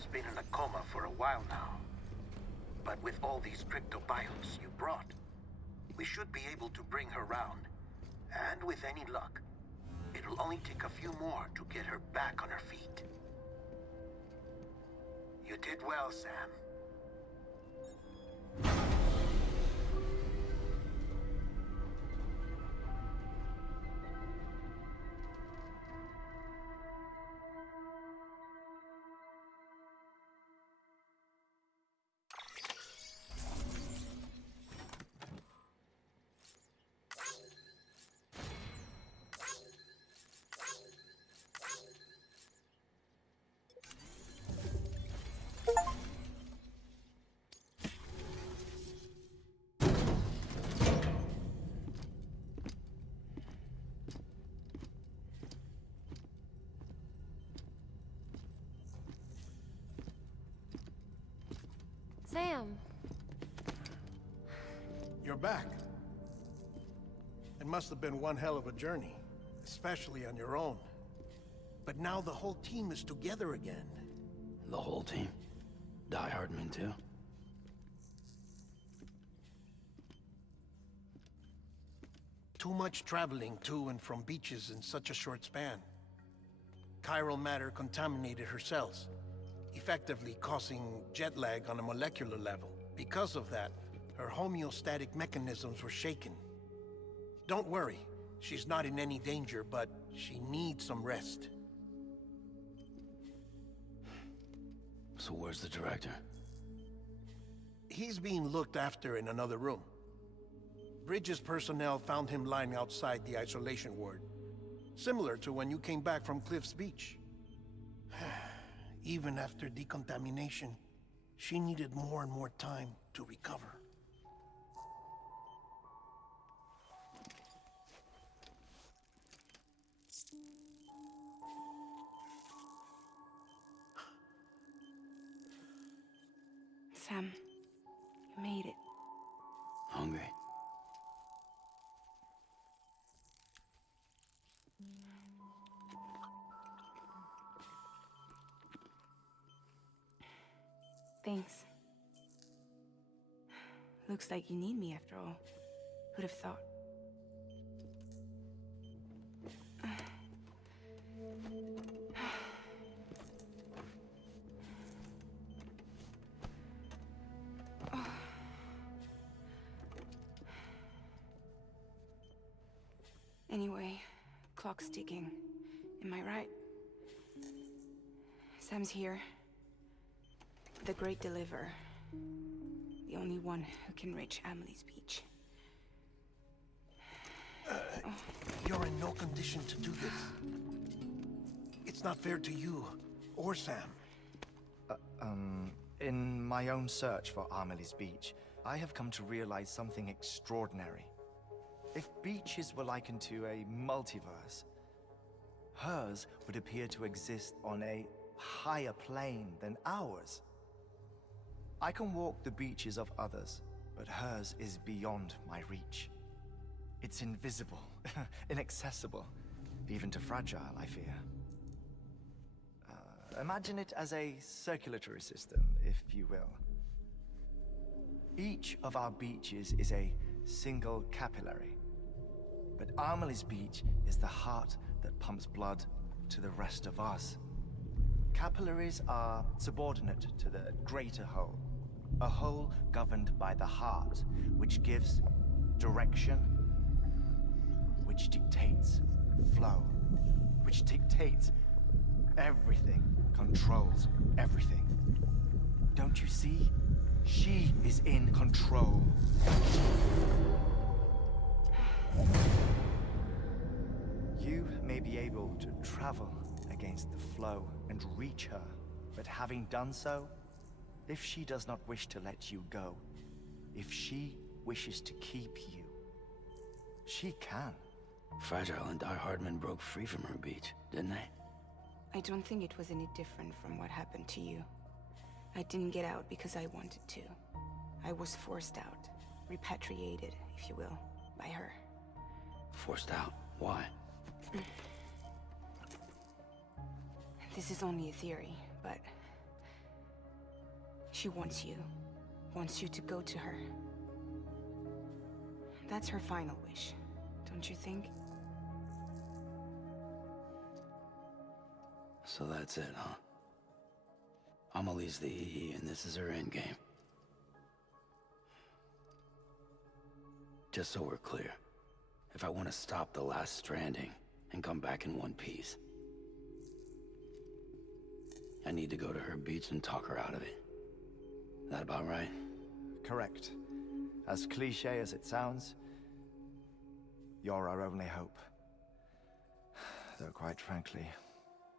girl's been in a coma for a while now. But with all these cryptobiotes you brought, we should be able to bring her round. And with any luck, it'll only take a few more to get her back on her feet. You did well, Sam. Sam. You're back. It must have been one hell of a journey, especially on your own. But now the whole team is together again. The whole team? Die Hardman too? Too much traveling to and from beaches in such a short span. Chiral matter contaminated her cells, effectively causing jet lag on a molecular level. Because of that, her homeostatic mechanisms were shaken. Don't worry, she's not in any danger, but she needs some rest. So where's the director? He's being looked after in another room. Bridges personnel found him lying outside the isolation ward, similar to when you came back from Cliff's Beach. Even after decontamination, she needed more and more time to recover. Sam, you made it. Hungry? Thanks. Looks like you need me after all. Who'd have thought? Anyway, clock's ticking. Am I right? Sam's here. The Great Deliverer. The only one who can reach Amelie's Beach. You're in no condition to do this. It's not fair to you, or Sam. In my own search for Amelie's Beach, I have come to realize something extraordinary. If beaches were likened to a multiverse, hers would appear to exist on a higher plane than ours. I can walk the beaches of others, but hers is beyond my reach. It's invisible, inaccessible, even to fragile, I fear. Imagine it as a circulatory system, if you will. Each of our beaches is a single capillary. But Amelie's Beach is the heart that pumps blood to the rest of us. Capillaries are subordinate to the greater whole. A whole governed by the heart, which gives direction, which dictates flow, which dictates everything, controls everything. Don't you see? She is in control. You may be able to travel against the flow and reach her, but having done so, if she does not wish to let you go, if she wishes to keep you, she can. Fragile and Die Hardman broke free from her beach, didn't they? I don't think it was any different from what happened to you. I didn't get out because I wanted to. I was forced out, repatriated, if you will, by her. Forced out? Why? This is only a theory, but She wants you. Wants you to go to her. That's her final wish, don't you think? So that's it, huh? Amelie's the EE, and this is her endgame. Just so we're clear, if I want to stop the last Stranding and come back in one piece, I need to go to her beach and talk her out of it. That about right? Correct. As cliché as it sounds, you're our only hope. Though quite frankly,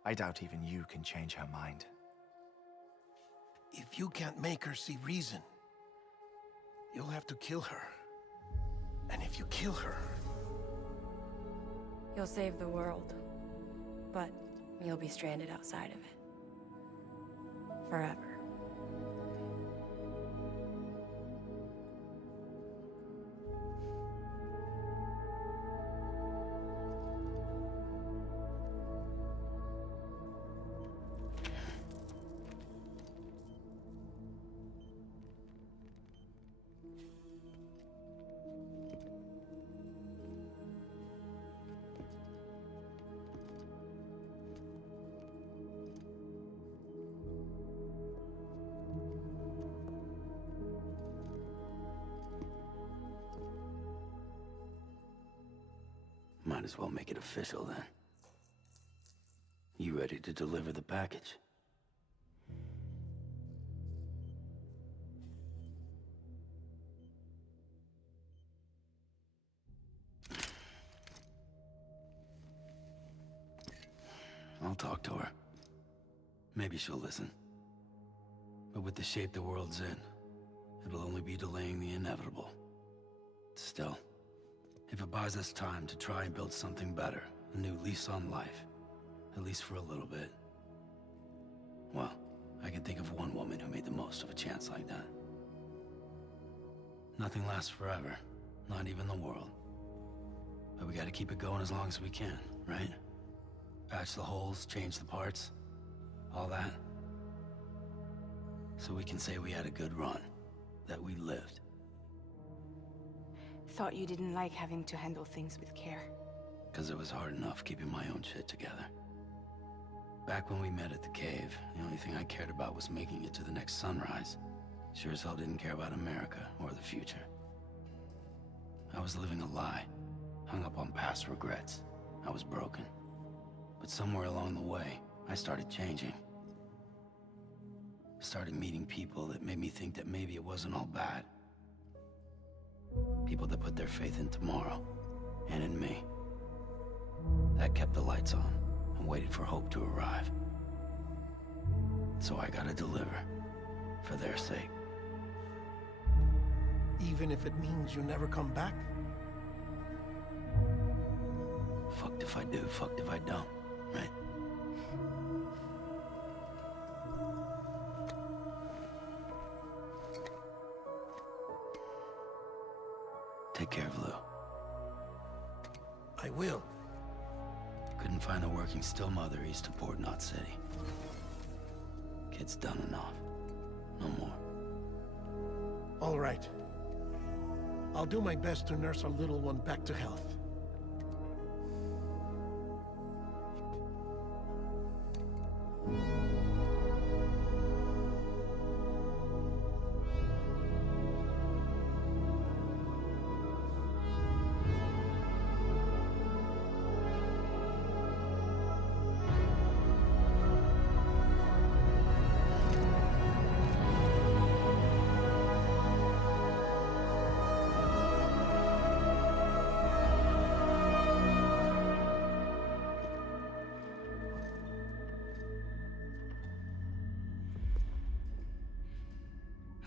I doubt even you can change her mind. If you can't make her see reason, you'll have to kill her. And if you kill her... You'll save the world, but you'll be stranded outside of it. Forever. Might as well make it official then. You ready to deliver the package? I'll talk to her. Maybe she'll listen. But with the shape the world's in, it'll only be delaying the inevitable. Still, if it buys us time to try and build something better, a new lease on life, at least for a little bit, well, I can think of one woman who made the most of a chance like that. Nothing lasts forever, not even the world. But we gotta keep it going as long as we can, right? Patch the holes, change the parts, all that. So we can say we had a good run, that we lived. Thought you didn't like having to handle things with care. 'Cause it was hard enough keeping my own shit together. Back when we met at the cave, the only thing I cared about was making it to the next sunrise. Sure as hell didn't care about America or the future. I was living a lie, hung up on past regrets. I was broken. But somewhere along the way, I started changing. Started meeting people that made me think that maybe it wasn't all bad. People that put their faith in tomorrow, and in me. That kept the lights on, and waited for hope to arrive. So I gotta deliver, for their sake. Even if it means you never come back? Fucked if I do, fucked if I don't, right? Take care of Lou. I will. Couldn't find a working still mother east of Port Knot City. Kid's done enough. No more. All right. I'll do my best to nurse our little one back to health.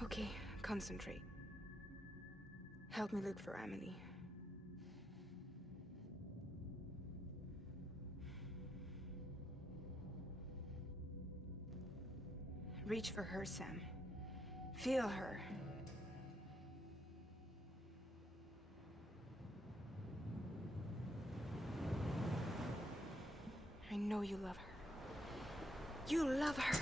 Okay, concentrate. Help me look for Emily. Reach for her, Sam. Feel her. I know you love her. You love her!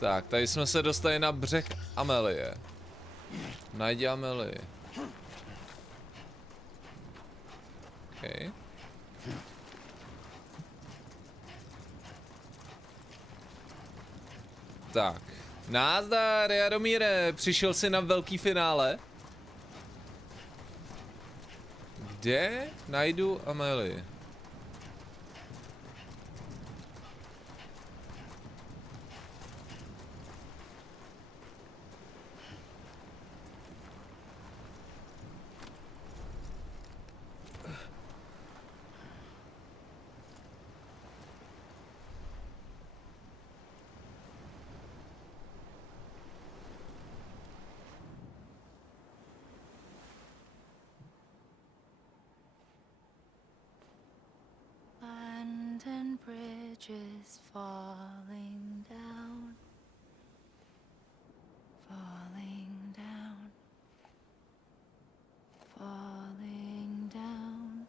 Tak, tady jsme se dostali na břeh Amelie. Najdi Amelie. Okay. Tak. Nazdar, Jaromíre, přišel jsi na velký finále? Kde najdu Amelie? London Bridge is falling down, falling down, falling down.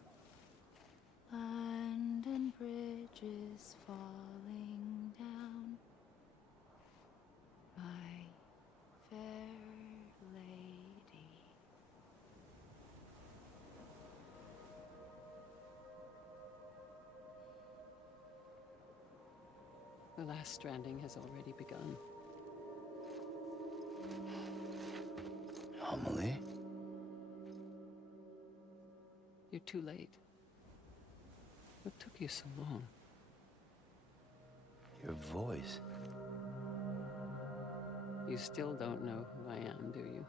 London Bridge is falling down, my fair lady. The last stranding has already begun. Amelie? You're too late. What took you so long? Your voice. You still don't know who I am, do you?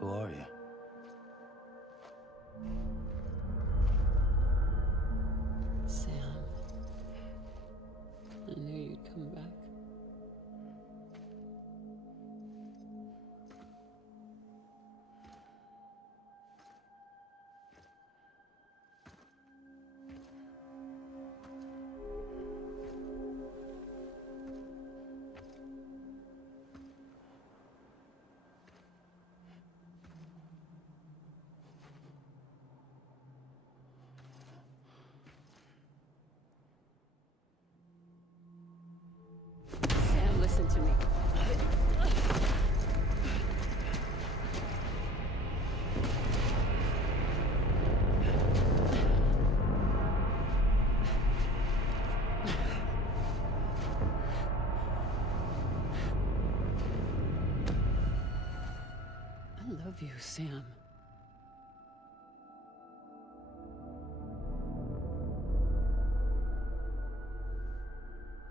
Who are you? Sam. I knew you'd come back. Sam, listen to me. I love you, Sam.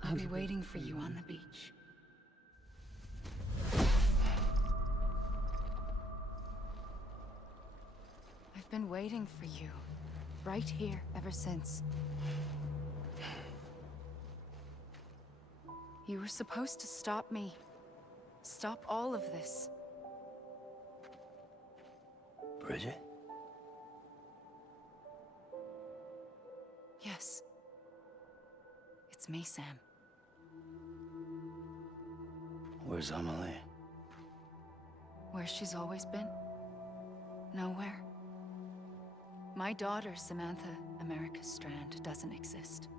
I'll be waiting for you on the beach. I've been waiting for you, right here, ever since. You were supposed to stop me. Stop all of this. Bridget? Yes. It's me, Sam. Where's Amelie? Where she's always been. Nowhere. My daughter, Samantha America Strand, doesn't exist.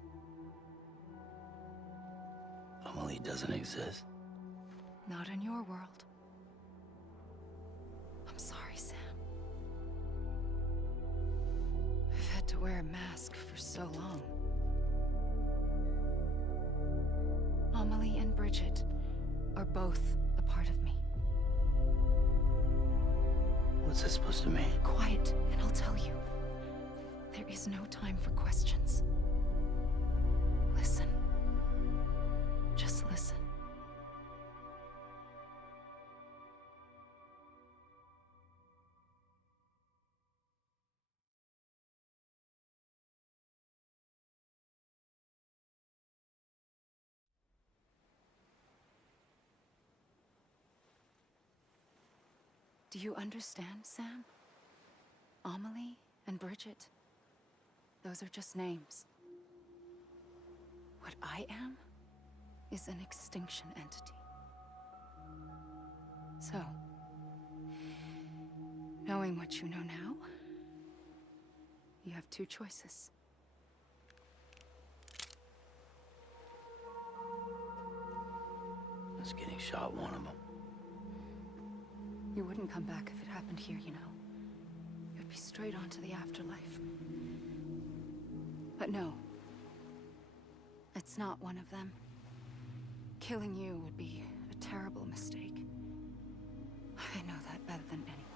Amelie doesn't exist? Not in your world. I'm sorry, Sam. I've had to wear a mask for so long. Amelie and Bridget are both a part of me. What's this supposed to mean? Quiet, and I'll tell you. There is no time for questions. Listen. Just listen. Do you understand, Sam? Amelie and Bridget, those are just names. What I am is an extinction entity. So, knowing what you know now, you have two choices. shot one of them. You wouldn't come back if it happened here, you know. You'd be straight on to the afterlife. But no. It's not one of them. Killing you would be a terrible mistake. I know that better than anyone.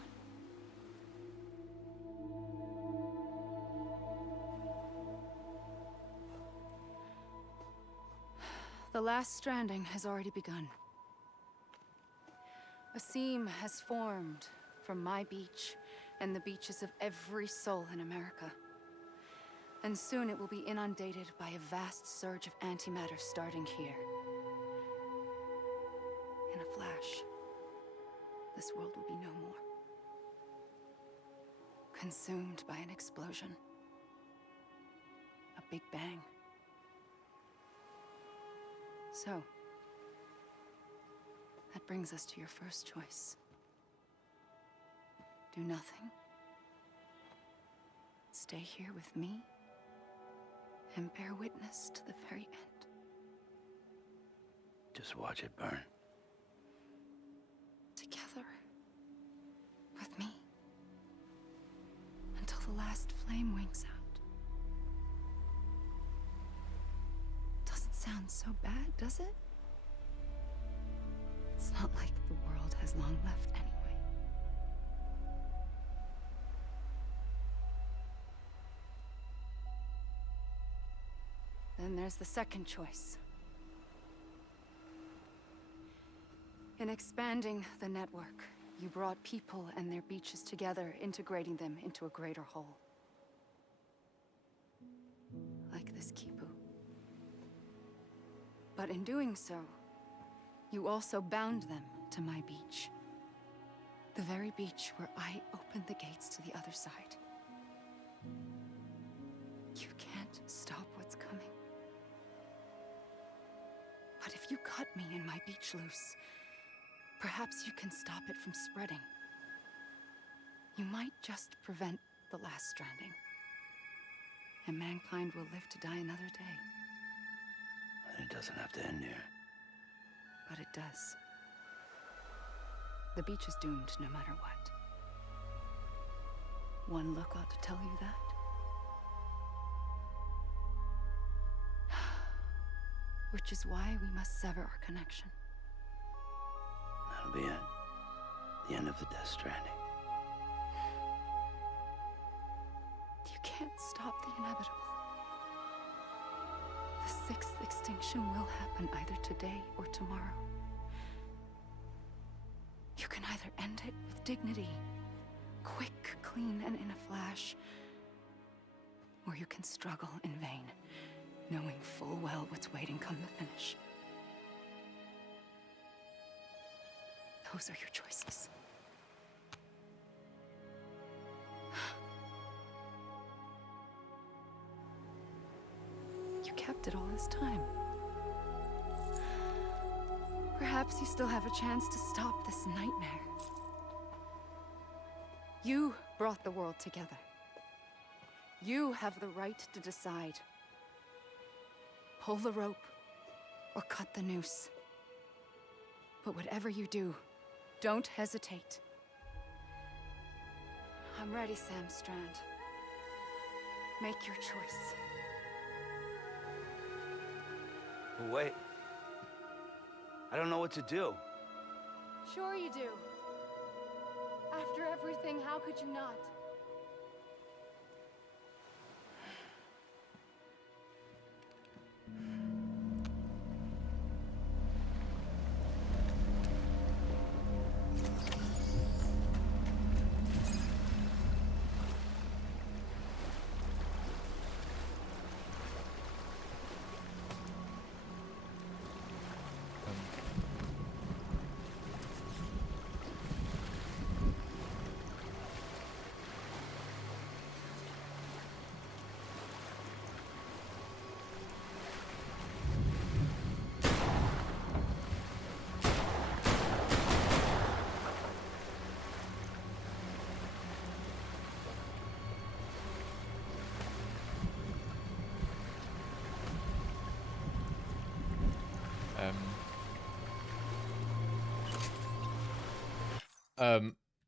The last stranding has already begun. A seam has formed from my beach and the beaches of every soul in America. And soon it will be inundated by a vast surge of antimatter starting here. In a flash, this world will be no more. Consumed by an explosion. A big bang. So, that brings us to your first choice. Do nothing. Stay here with me and bear witness to the very end. Just watch it burn. Together. With me. Until the last flame winks out. Doesn't sound so bad, does it? It's not like the world has long left anyway. Then there's the second choice. In expanding the network, you brought people and their beaches together, integrating them into a greater whole. Like this Kipu. But in doing so, you also bound them to my beach. The very beach where I opened the gates to the other side. You can't stop what's coming. But if you cut me and my beach loose, perhaps you can stop it from spreading. You might just prevent the last stranding. And mankind will live to die another day. And it doesn't have to end here. But it does. The beach is doomed no matter what. One look ought to tell you that. Which is why we must sever our connection. That'll be it. The end of the Death Stranding. You can't stop the inevitable. The sixth extinction will happen either today or tomorrow. You can either end it with dignity, quick, clean, and in a flash, or you can struggle in vain, knowing full well what's waiting come the finish. Those are your choices. You kept it all this time. Perhaps you still have a chance to stop this nightmare. You brought the world together. You have the right to decide. Pull the rope or cut the noose. But whatever you do, don't hesitate. I'm ready, Sam Strand. Make your choice. Wait. I don't know what to do. Sure you do. After everything, how could you not?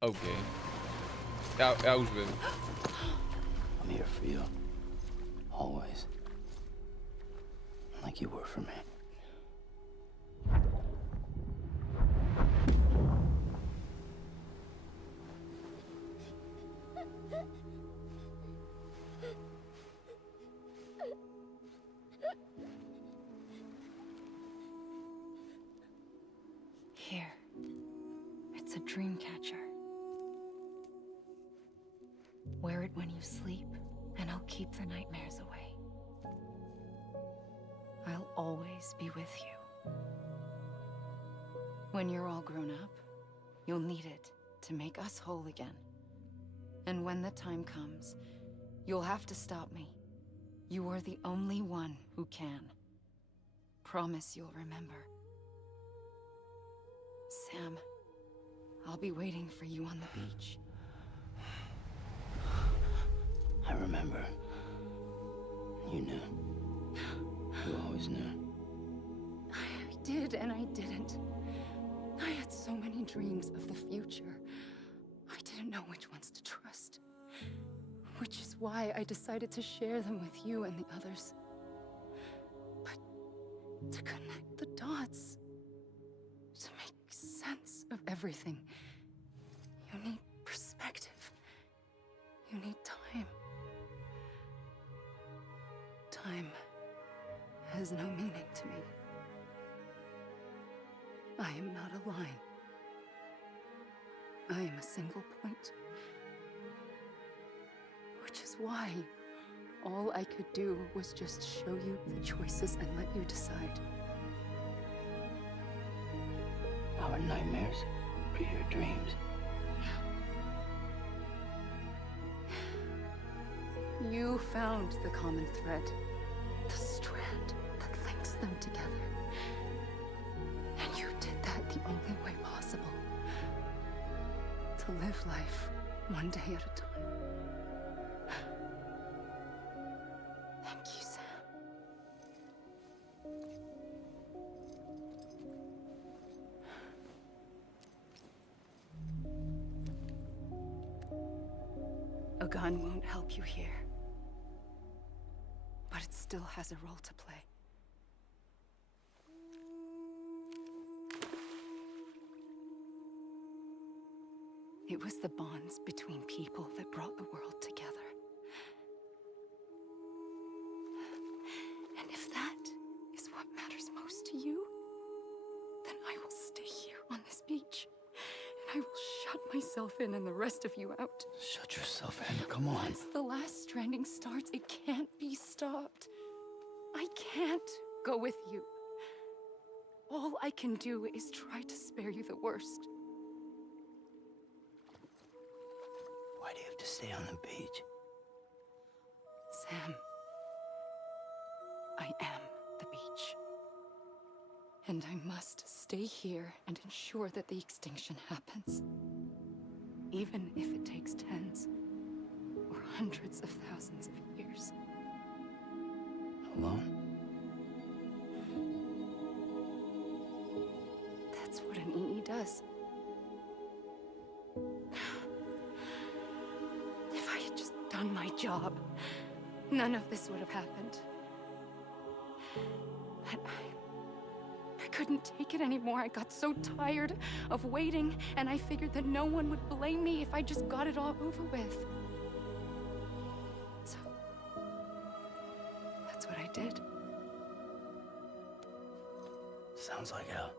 OK. Já už vím. I'm here for you. Always. Like you were for me. Here. It's a dream catcher. Wear it when you sleep, and I'll keep the nightmares away. I'll always be with you. When you're all grown up, you'll need it to make us whole again. And when the time comes, you'll have to stop me. You are the only one who can. Promise you'll remember. Sam, I'll be waiting for you on the beach. I remember. You knew. You always knew. I did and I didn't. I had so many dreams of the future. I didn't know which ones to trust. Which is why I decided to share them with you and the others. But to connect the dots, to make sense of everything, you need perspective. You need time. Time has no meaning to me. I am not a line. I am a single point. Which is why all I could do was just show you the choices and let you decide. Our nightmares or your dreams? You found the common thread, the strand that links them together. And you did that the only way possible. To live life one day at a time. Thank you, Sam. A gun won't help you here. But it still has a role to play. It was the bonds between people that brought the world together. And if that is what matters most to you, then I will stay here on this beach. And I will shut myself in and the rest of you out. Shut yourself in, come on. Once the last stranding starts, it can't be stopped. I can't go with you. All I can do is try to spare you the worst. Why do you have to stay on the beach? Sam, I am the beach. And I must stay here and ensure that the extinction happens. Even if it takes tens or hundreds of thousands of years. Alone? That's what an EE does. If I had just done my job, none of this would have happened. But I couldn't take it anymore. I got so tired of waiting, and I figured that no one would blame me if I just got it all over with. So, that's what I did. Sounds like hell.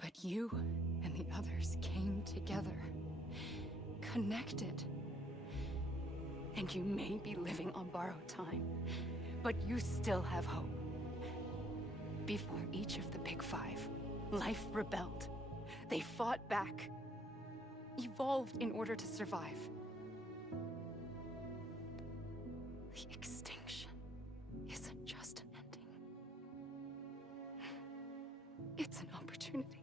But you and the others came together, connected. And you may be living on borrowed time, but you still have hope. Before each of the Big Five, life rebelled. They fought back, evolved in order to survive. The extinction isn't just an ending. It's an opportunity.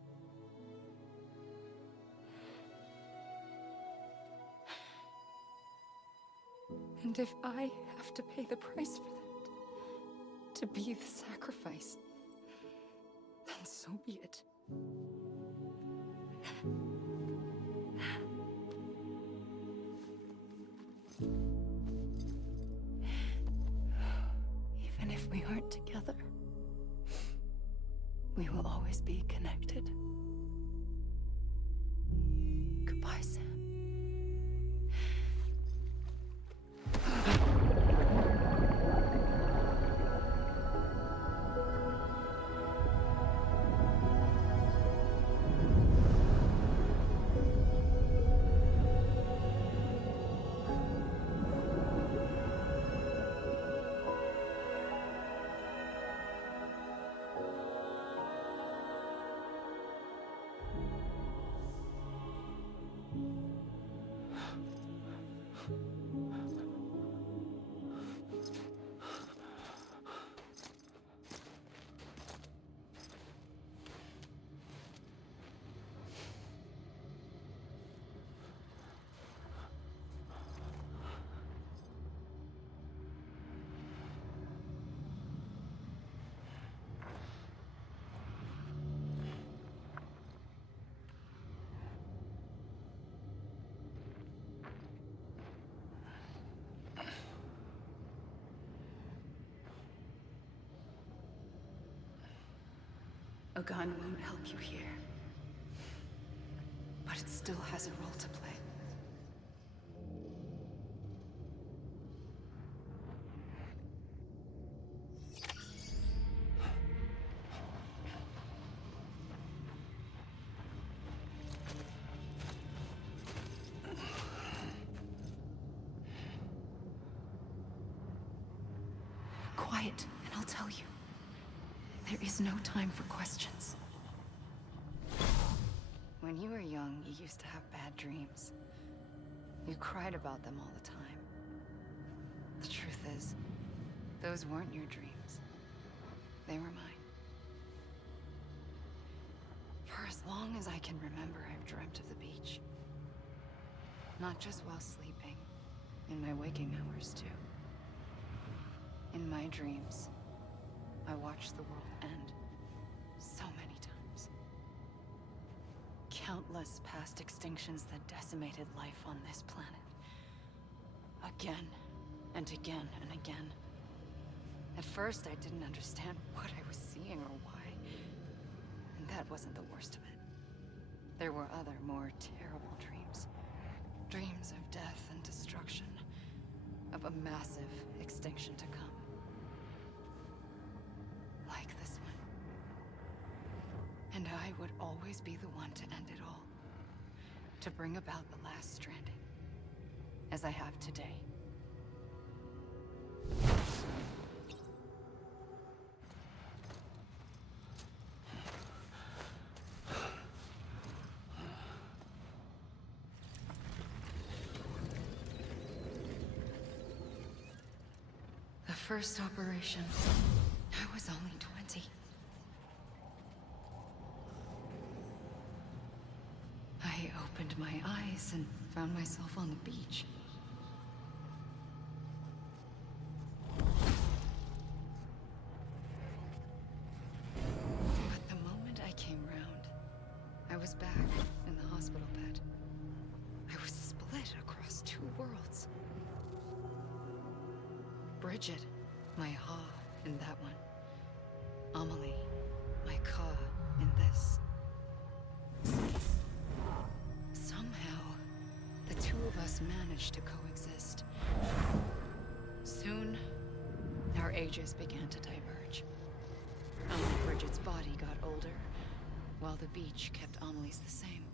And if I have to pay the price for that, to be the sacrifice, then so be it. Even if we aren't together, we will always be connected. Goodbye, Sam. A gun won't help you here, but it still has a role to play. Quiet, and I'll tell you. There is no time for questions. When you were young, you used to have bad dreams. You cried about them all the time. The truth is, those weren't your dreams. They were mine. For as long as I can remember, I've dreamt of the beach. Not just while sleeping, in my waking hours too. In my dreams, I watched the world end so many times. Countless past extinctions that decimated life on this planet. Again and again and again. At first, I didn't understand what I was seeing or why. And that wasn't the worst of it. There were other, more terrible dreams. Dreams of death and destruction. Of a massive extinction to come. Like this one. And I would always be the one to end it all. To bring about the last stranding. As I have today. The first operation, I was only 20. I opened my eyes and found myself on the beach. But the moment I came round, I was back in the hospital bed. I was split across two worlds. Bridget, my Ha in that one. Amelie, my Ka in this. Somehow, the two of us managed to coexist. Soon, our ages began to diverge. Only Bridget's body got older, while the beach kept Amelie's the same.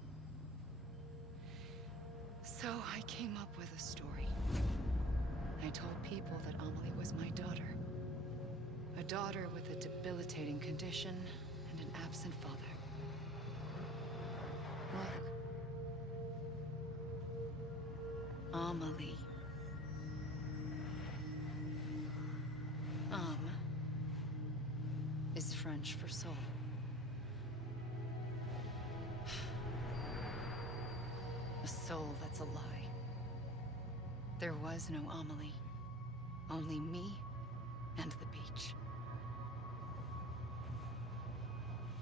So I came up with a story. I told people that Amelie was my daughter. A daughter with a debilitating condition and an absent father. Look. Amelie. Is French for soul. A soul that's a lie. There was no Amelie. Only me and the beach.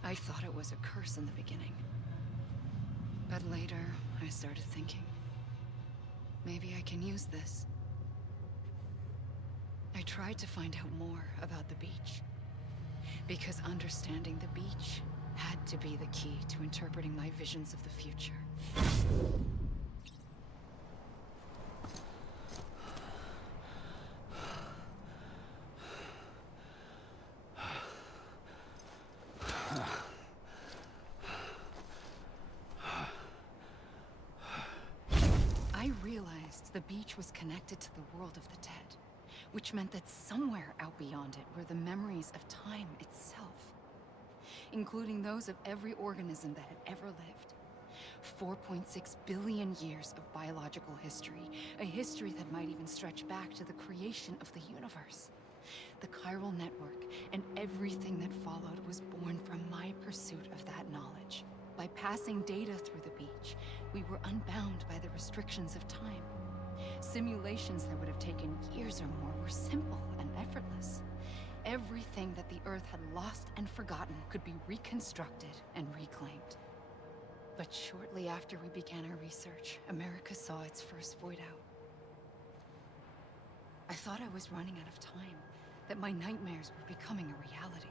I thought it was a curse in the beginning. But later, I started thinking, maybe I can use this. I tried to find out more about the beach. Because understanding the beach had to be the key to interpreting my visions of the future. I realized the beach was connected to the world of the dead, which meant that somewhere out beyond it were the memories of time itself, including those of every organism that had ever lived. 4.6 billion years of biological history, a history that might even stretch back to the creation of the universe. The chiral network and everything that followed was born from my pursuit of that knowledge. By passing data through the beach, we were unbound by the restrictions of time. Simulations that would have taken years or more were simple and effortless. Everything that the Earth had lost and forgotten could be reconstructed and reclaimed. But shortly after we began our research, America saw its first void out. I thought I was running out of time, that my nightmares were becoming a reality.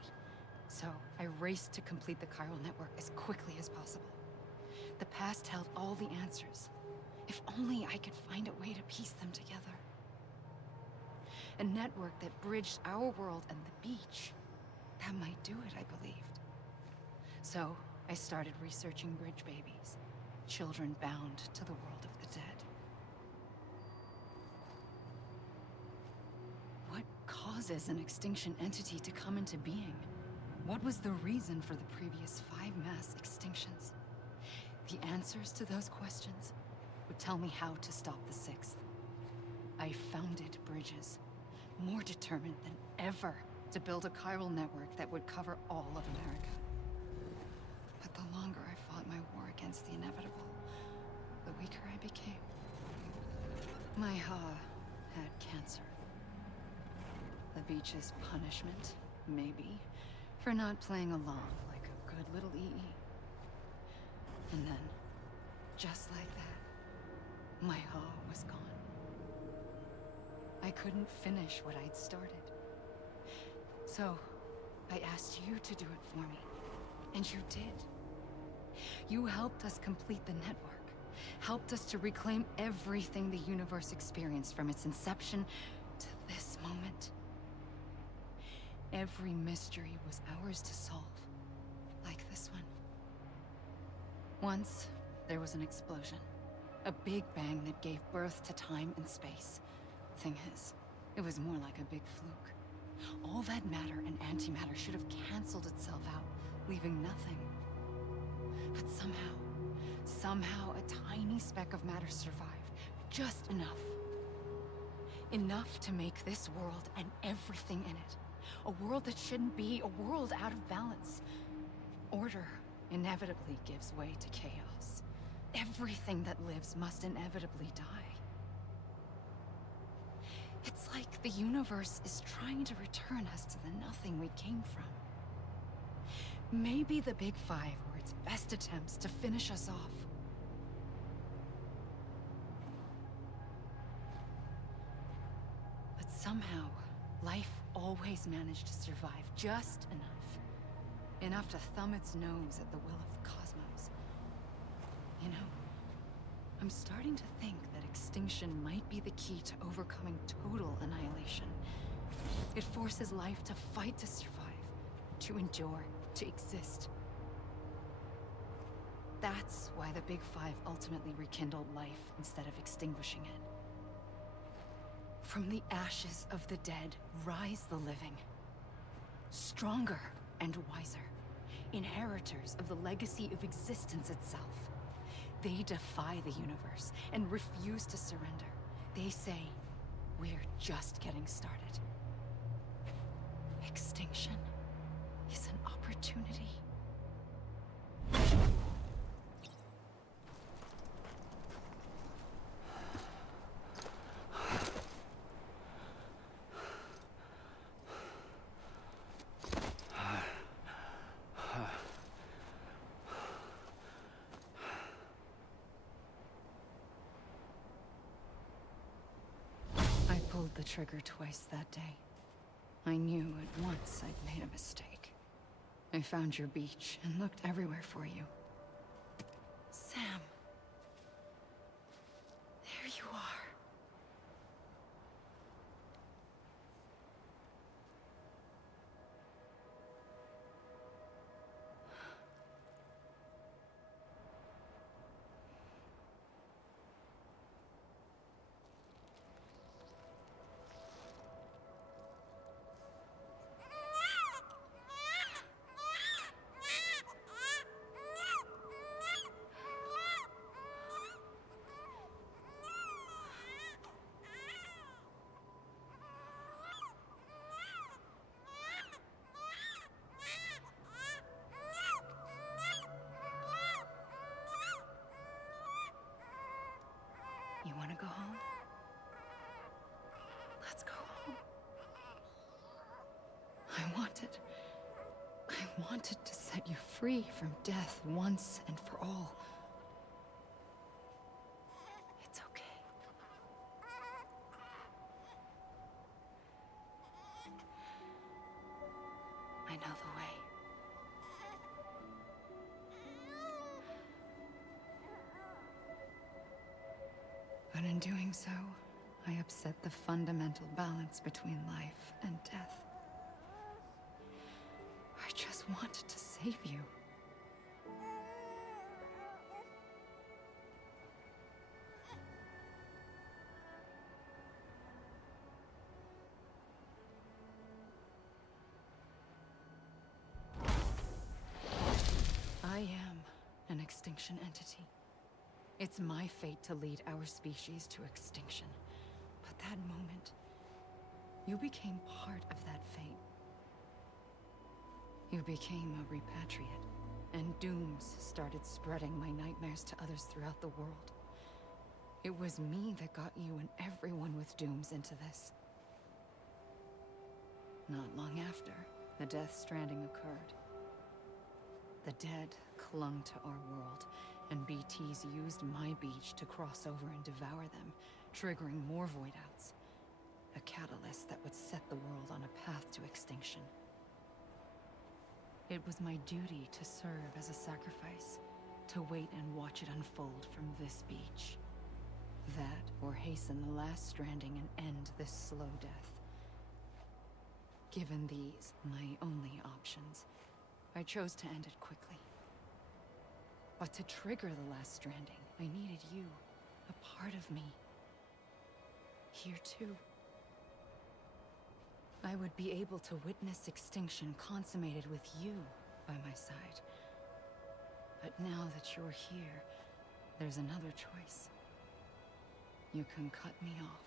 So I raced to complete the chiral network as quickly as possible. The past held all the answers. If only I could find a way to piece them together. A network that bridged our world and the beach. That might do it, I believed. So I started researching bridge babies, children bound to the world of the dead. What causes an extinction entity to come into being? What was the reason for the previous 5 mass extinctions? The answers to those questions would tell me how to stop the 6th. I founded bridges, more determined than ever to build a chiral network that would cover all of America. But the longer I fought my war against the inevitable, the weaker I became. My Ha had cancer. The beach's punishment, maybe, for not playing along like a good little EE. And then, just like that, my Ha was gone. I couldn't finish what I'd started. So, I asked you to do it for me, and you did. You helped us complete the network, helped us to reclaim everything the universe experienced from its inception to this moment. Every mystery was ours to solve, like this one. Once, there was an explosion. A big bang that gave birth to time and space. Thing is, it was more like a big fluke. All that matter and antimatter should have canceled itself out, leaving nothing. But somehow a tiny speck of matter survived. Just enough. Enough to make this world and everything in it. A world that shouldn't be, a world out of balance. Order inevitably gives way to chaos. Everything that lives must inevitably die. It's like the universe is trying to return us to the nothing we came from. Maybe the Big Five were its best attempts to finish us off. But somehow, life always managed to survive just enough. Enough to thumb its nose at the will of the cosmos. You know, I'm starting to think that extinction might be the key to overcoming total annihilation. It forces life to fight to survive, to endure, to exist. That's why the Big Five ultimately rekindled life instead of extinguishing it. From the ashes of the dead rise the living. Stronger and wiser. Inheritors of the legacy of existence itself. They defy the universe and refuse to surrender. They say, we're just getting started. Extinction is an opportunity. trigger twice that day. I knew at once I'd made a mistake. I found your beach and looked everywhere for you. Sam. There you are. You want to go home? Let's go home. I wanted to set you free from death once and for all. It's okay. I know the way. But in doing so, I upset the fundamental balance between life and death. I just wanted to save you. I am an extinction entity. It's my fate to lead our species to extinction. But that moment, you became part of that fate. You became a repatriate, and dooms started spreading my nightmares to others throughout the world. It was me that got you and everyone with dooms into this. Not long after, the Death Stranding occurred. The dead clung to our world, and BTs used my beach to cross over and devour them, triggering more voidouts. A catalyst that would set the world on a path to extinction. It was my duty to serve as a sacrifice, to wait and watch it unfold from this beach. That, or hasten the last stranding and end this slow death. Given these, my only options, I chose to end it quickly. But to trigger the last stranding, I needed you, a part of me. Here too. I would be able to witness extinction consummated with you by my side. But now that you're here, there's another choice. You can cut me off.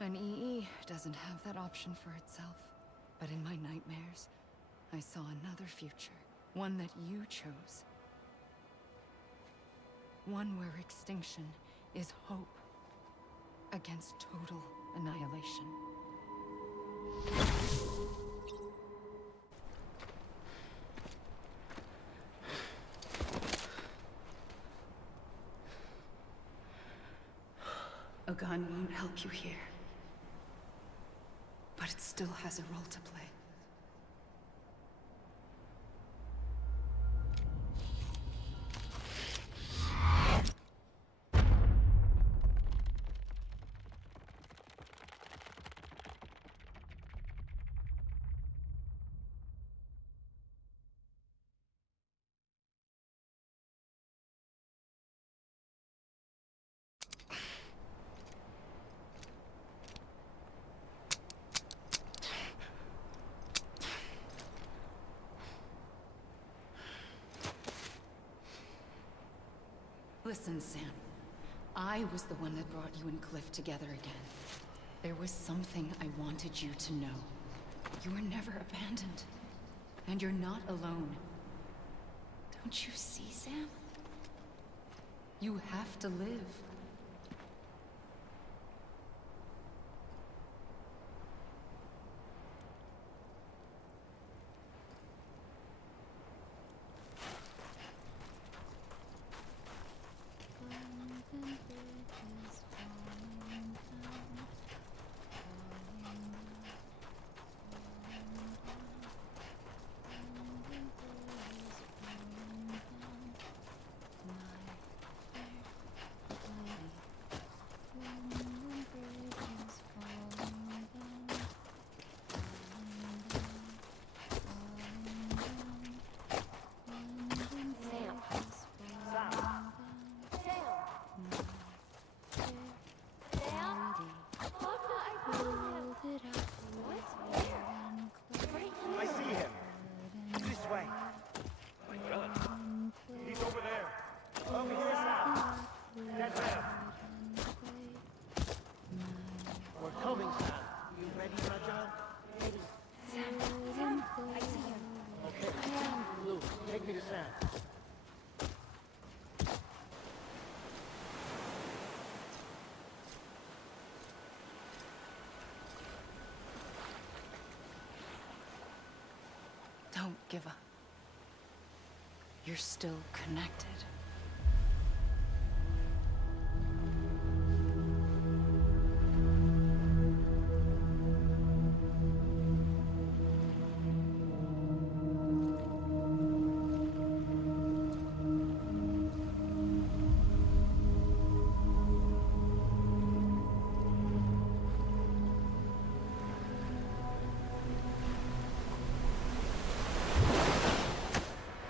An EE doesn't have that option for itself. But in my nightmares, I saw another future. One that you chose. One where extinction is hope against total annihilation. A gun won't help you here. But it still has a role to play. Listen, Sam. I was the one that brought you and Cliff together again. There was something I wanted you to know. You were never abandoned. And you're not alone. Don't you see, Sam? You have to live. Don't give up. You're still connected.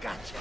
Gotcha.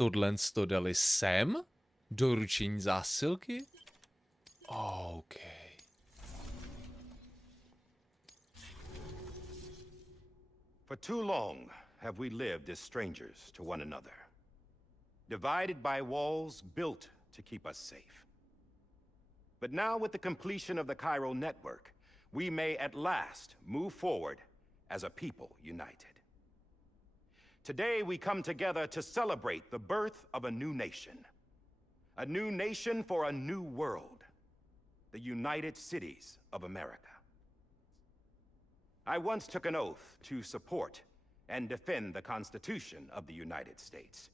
Tohle to dali sem? Doručení zásilky? OK. For too long have we lived as strangers to one another, divided by walls built to keep us safe. But now with the completion of the chiral network, we may at last move forward as a people united. Today we come together to celebrate the birth of a new nation. A new nation for a new world. The United Cities of America. I once took an oath to support and defend the Constitution of the United States.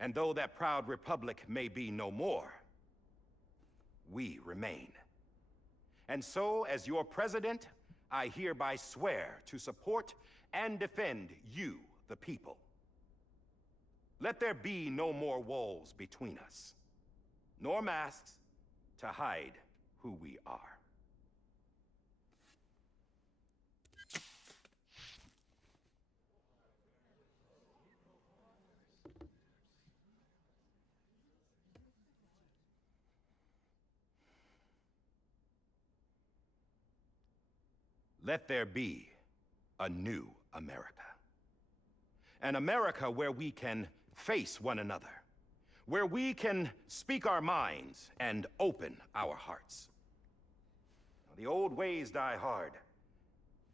And though that proud republic may be no more, we remain. And so, as your president, I hereby swear to support and defend you, the people. Let there be no more walls between us, nor masks to hide who we are. Let there be a new America. An America where we can face one another, where we can speak our minds and open our hearts. The old ways die hard,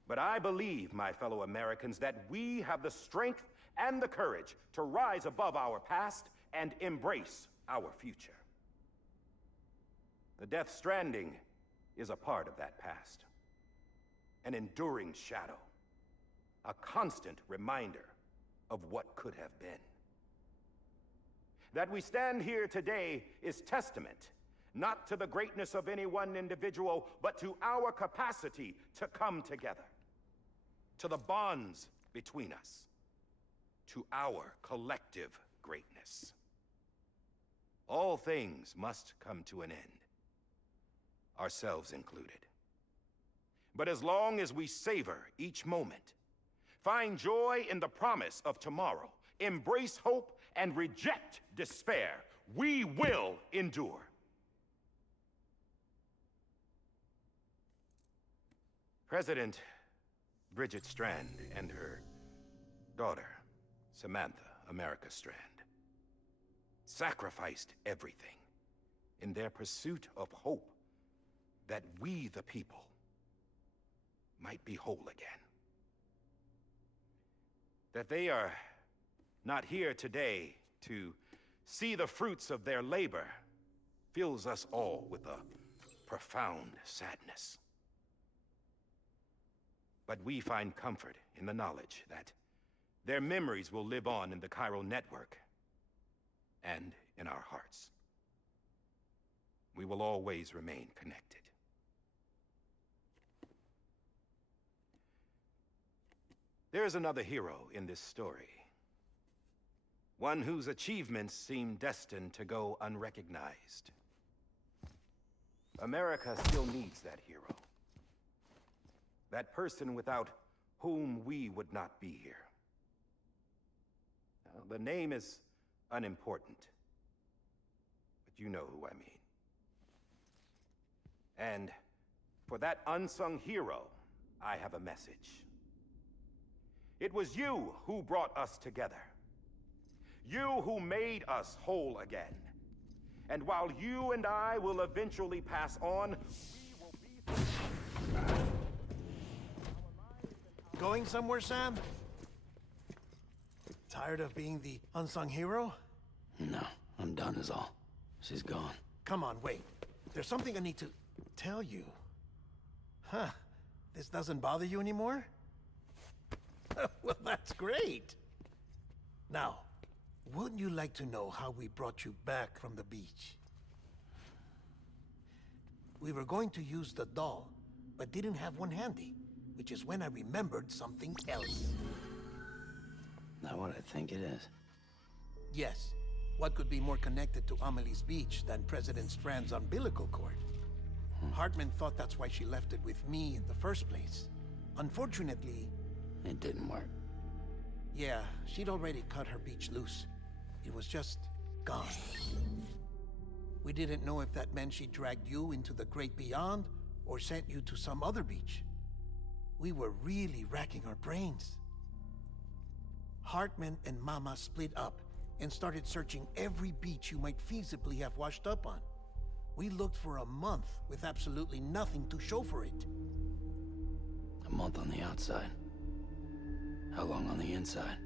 but I believe, my fellow Americans, that we have the strength and the courage to rise above our past and embrace our future. The Death Stranding is a part of that past. An enduring shadow, a constant reminder of what could have been. That we stand here today is testament, not to the greatness of any one individual, but to our capacity to come together, to the bonds between us, to our collective greatness. All things must come to an end, ourselves included. But as long as we savor each moment, find joy in the promise of tomorrow, embrace hope, and reject despair, we will endure. President Bridget Strand and her daughter, Samantha America Strand, sacrificed everything in their pursuit of hope that we, the people, might be whole again. That they are not here today to see the fruits of their labor fills us all with a profound sadness. But we find comfort in the knowledge that their memories will live on in the chiral network and in our hearts. We will always remain connected. There's another hero in this story. One whose achievements seem destined to go unrecognized. America still needs that hero. That person without whom we would not be here. Now, the name is unimportant, but you know who I mean. And for that unsung hero, I have a message. It was you who brought us together. You who made us whole again. And while you and I will eventually pass on, we will be... Going somewhere, Sam? Tired of being the unsung hero? No, I'm done is all. She's gone. Come on, wait. There's something I need to tell you. Huh. This doesn't bother you anymore? Well, that's great. Now, wouldn't you like to know how we brought you back from the beach? We were going to use the doll, but didn't have one handy, which is when I remembered something else. Not what I think it is. Yes. What could be more connected to Amelie's beach than President Strand's umbilical cord? Hartman thought that's why she left it with me in the first place. Unfortunately... It didn't work. Yeah, she'd already cut her beach loose. It was just gone. We didn't know if that meant she dragged you into the great beyond or sent you to some other beach. We were really racking our brains. Hartman and Mama split up and started searching every beach you might feasibly have washed up on. We looked for a month with absolutely nothing to show for it. A month on the outside. How long on the inside?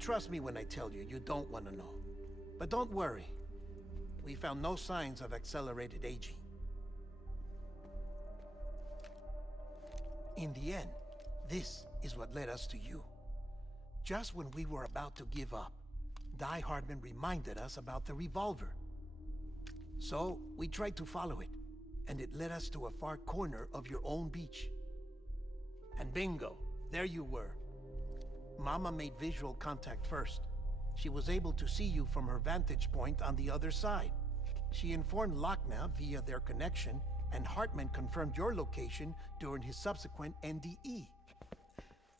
Trust me when I tell you, you don't want to know. But don't worry. We found no signs of accelerated aging. In the end, this is what led us to you. Just when we were about to give up, Die Hartman reminded us about the revolver. So, we tried to follow it, and it led us to a far corner of your own beach. And bingo, there you were. Mama made visual contact first. She was able to see you from her vantage point on the other side. She informed Lochna via their connection, and Hartman confirmed your location during his subsequent NDE.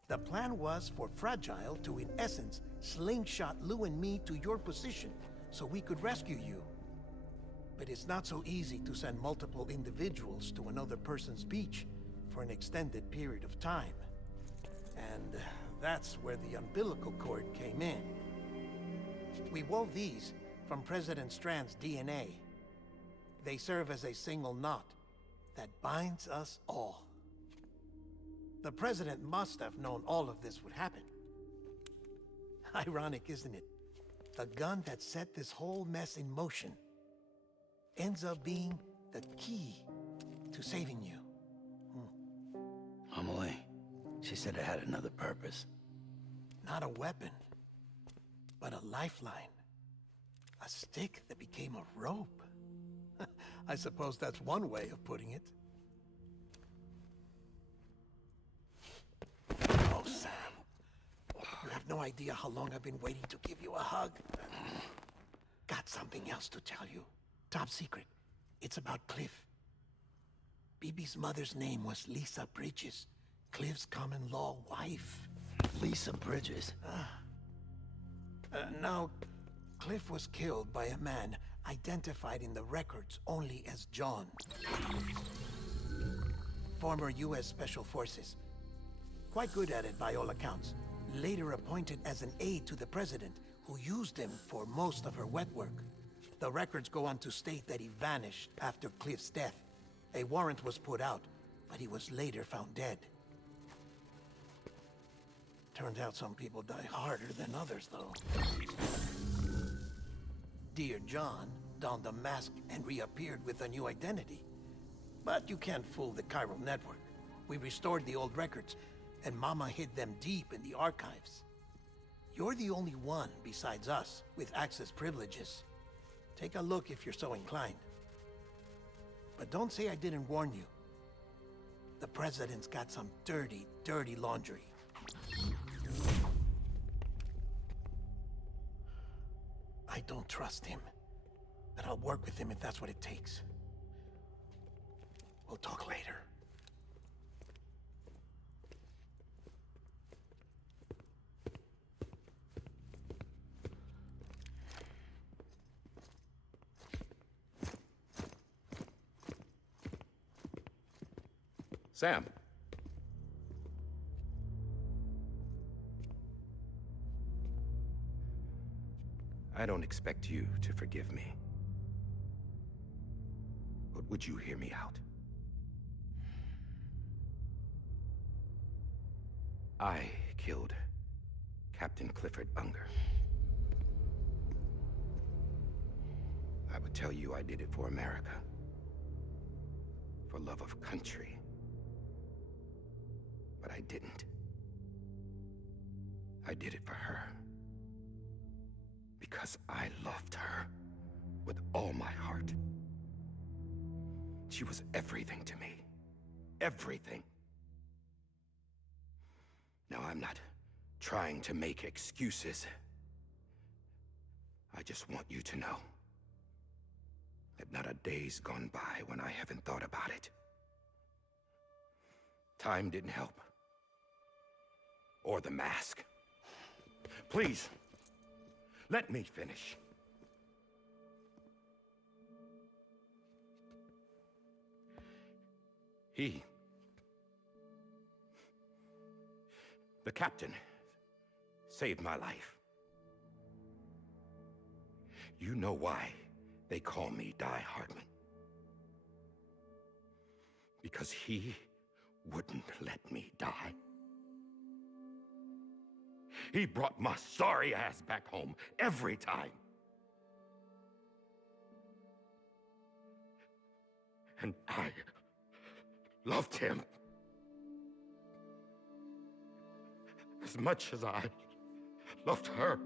The plan was for Fragile to, in essence, slingshot Lou and me to your position so we could rescue you. But it's not so easy to send multiple individuals to another person's beach for an extended period of time. And that's where the umbilical cord came in. We wove these from President Strand's DNA. They serve as a single knot that binds us all. The President must have known all of this would happen. Ironic, isn't it? The gun that set this whole mess in motion ends up being the key to saving you. Amelie, she said it had another purpose. Not a weapon, but a lifeline. A stick that became a rope. I suppose that's one way of putting it. Oh, Sam. You have no idea how long I've been waiting to give you a hug. Got something else to tell you. Top secret. It's about Cliff. Bibi's mother's name was Lisa Bridges, Cliff's common-law wife. Lisa Bridges? Now, Cliff was killed by a man identified in the records only as John. Former U.S. Special Forces. Quite good at it by all accounts. Later appointed as an aide to the president, who used him for most of her wet work. The records go on to state that he vanished after Cliff's death. A warrant was put out, but he was later found dead. Turns out some people die harder than others, though. Dear John donned a mask and reappeared with a new identity. But you can't fool the chiral network. We restored the old records, and Mama hid them deep in the archives. You're the only one, besides us, with access privileges. Take a look if you're so inclined. But don't say I didn't warn you. The President's got some dirty, dirty laundry. I don't trust him. But I'll work with him if that's what it takes. We'll talk later. Sam. I don't expect you to forgive me. But would you hear me out? I killed Captain Clifford Unger. I would tell you I did it for America. For love of country. But I didn't. I did it for her. Because I loved her with all my heart. She was everything to me. Everything. Now, I'm not trying to make excuses. I just want you to know that not a day's gone by when I haven't thought about it. Time didn't help. Or the mask. Please, let me finish. The captain, saved my life. You know why they call me Die Hardman. Because he wouldn't let me die. He brought my sorry ass back home every time. And I loved him as much as I loved her.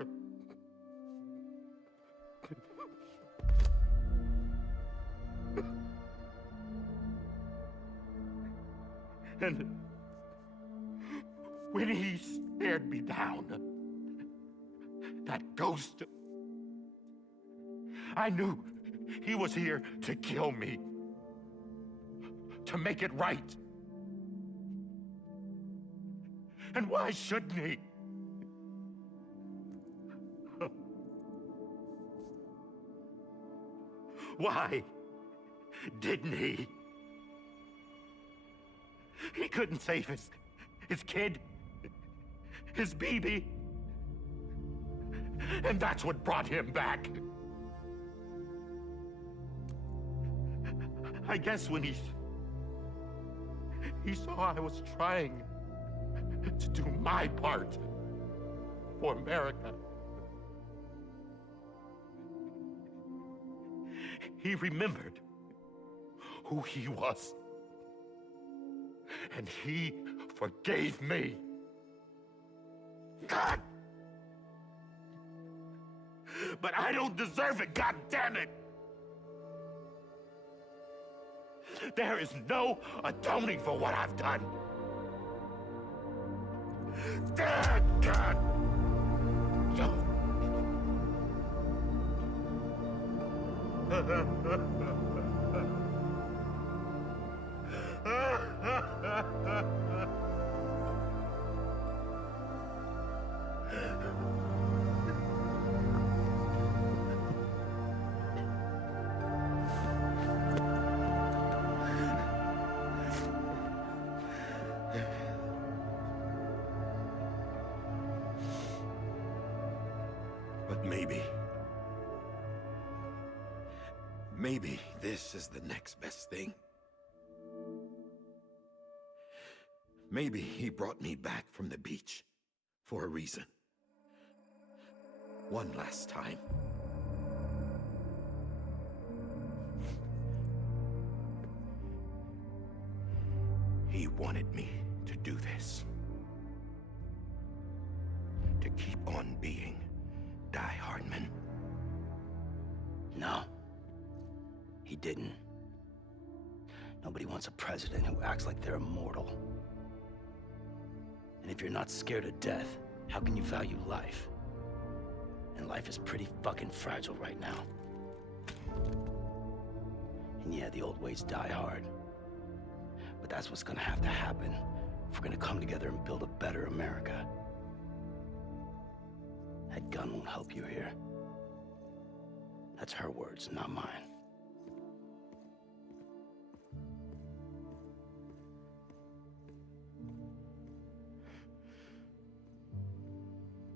And when he stared me down, that ghost, I knew he was here to kill me, to make it right. And why shouldn't he? Why didn't he? He couldn't save his kid, his baby. And that's what brought him back. I guess when he saw I was trying to do my part for America, he remembered who he was. And he forgave me. God! But I don't deserve it, God damn it! There is no atoning for what I've done. God! But maybe this is the next best thing. Maybe he brought me back from the beach for a reason. One last time. He wanted me to do this. To keep on being Die Hardman. No. He didn't. Nobody wants a president who acts like they're immortal. And if you're not scared of death, how can you value life? And life is pretty fucking fragile right now. And yeah, the old ways die hard. But that's what's gonna have to happen if we're gonna come together and build a better America. That gun won't help you here. That's her words, not mine.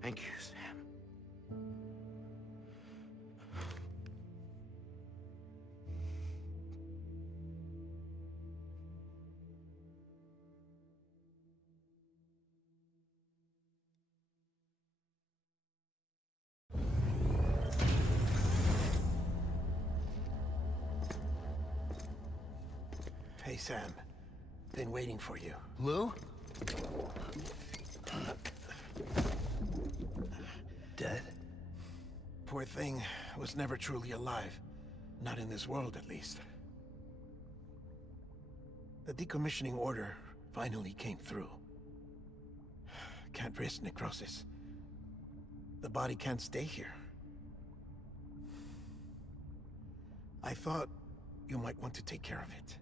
Thank you, Sam. Hey, Sam. Been waiting for you. Lou? Dead? Poor thing was never truly alive. Not in this world, at least. The decommissioning order finally came through. Can't risk necrosis. The body can't stay here. I thought you might want to take care of it.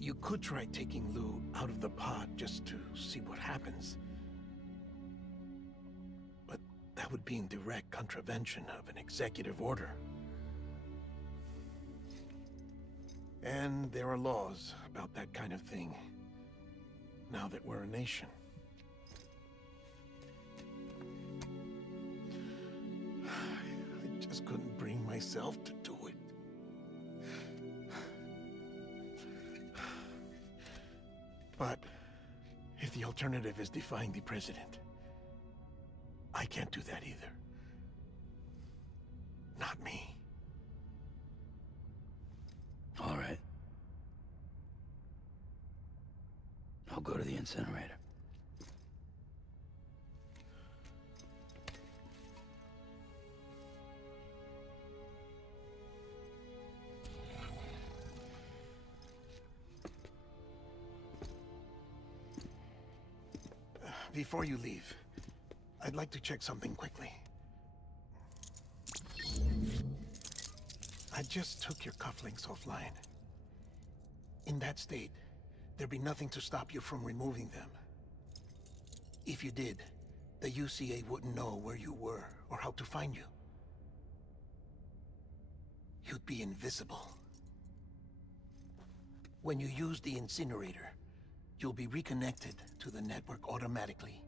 You could try taking Lou out of the pod just to see what happens. But that would be in direct contravention of an executive order. And there are laws about that kind of thing, now that we're a nation. I just couldn't bring myself to do it. But if the alternative is defying the president, I can't do that either. Not me. All right. I'll go to the incinerator. Before you leave, I'd like to check something quickly. I just took your cufflinks offline. In that state, there'd be nothing to stop you from removing them. If you did, the UCA wouldn't know where you were or how to find you. You'd be invisible. When you use the incinerator, you'll be reconnected to the network automatically.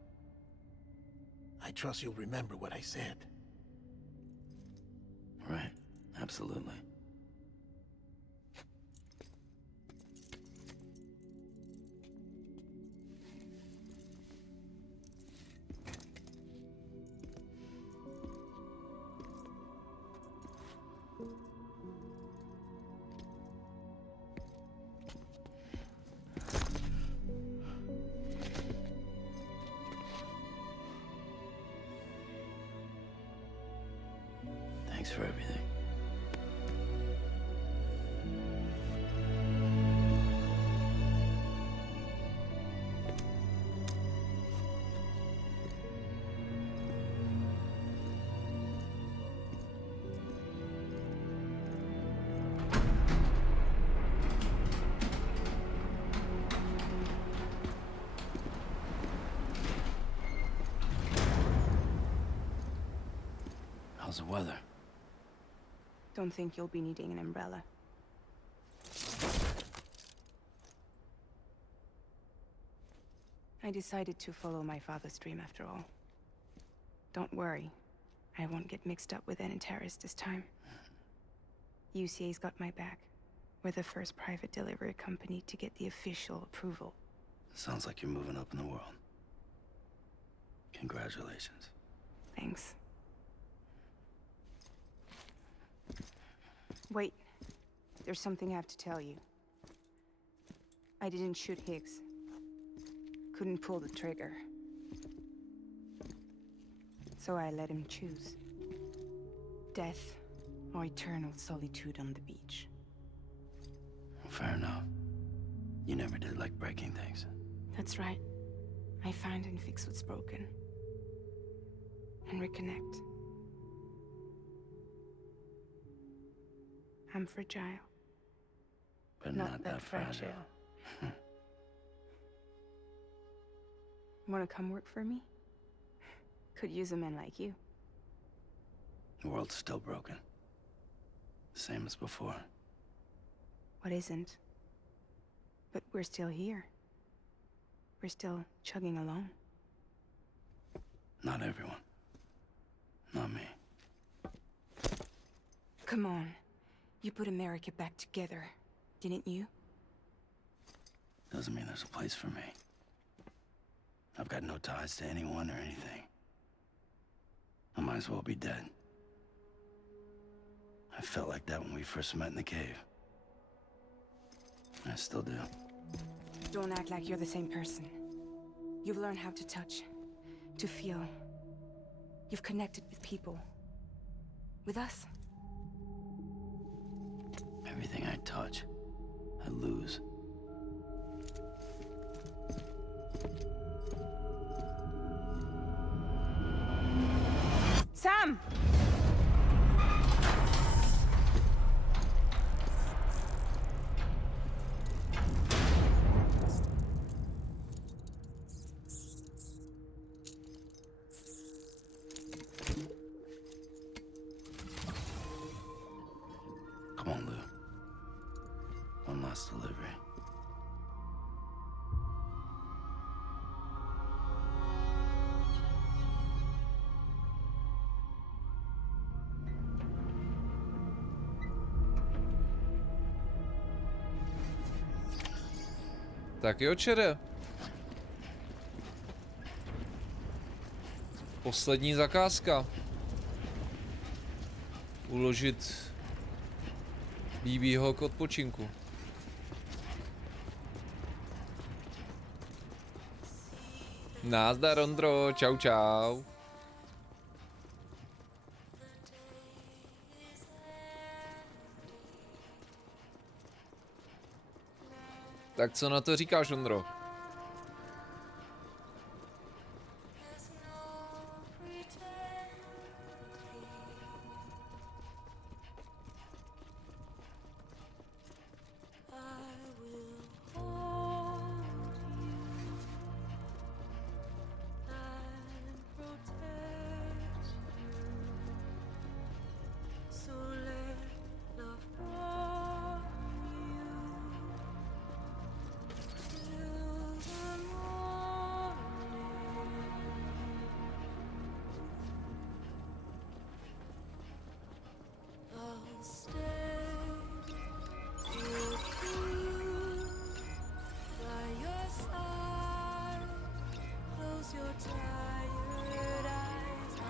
I trust you'll remember what I said. Right, absolutely. Thanks for everything. How's the weather? Don't think you'll be needing an umbrella. I decided to follow my father's dream after all. Don't worry. I won't get mixed up with any terrorists this time. UCA's got my back. We're the first private delivery company to get the official approval. Sounds like you're moving up in the world. Congratulations. Thanks. Wait. There's something I have to tell you. I didn't shoot Higgs. Couldn't pull the trigger. So I let him choose. Death or eternal solitude on the beach. Fair enough. You never did like breaking things. That's right. I find and fix what's broken. and reconnect. I'm fragile. But not that fragile. Want to come work for me? Could use a man like you. The world's still broken. Same as before. What isn't? But we're still here. We're still chugging along. Not everyone. Not me. Come on. You put America back together, didn't you? Doesn't mean there's a place for me. I've got no ties to anyone or anything. I might as well be dead. I felt like that when we first met in the cave. I still do. Don't act like you're the same person. You've learned how to touch, to feel. You've connected with people. With us. Everything I touch, I lose. Sam! Come on, Lou. One last delivery. Tak jo, čere. Poslední zakázka. Uložit BBho k odpočinku. Nazdar, Ondro, čau čau. Tak co na to říkáš, Ondro?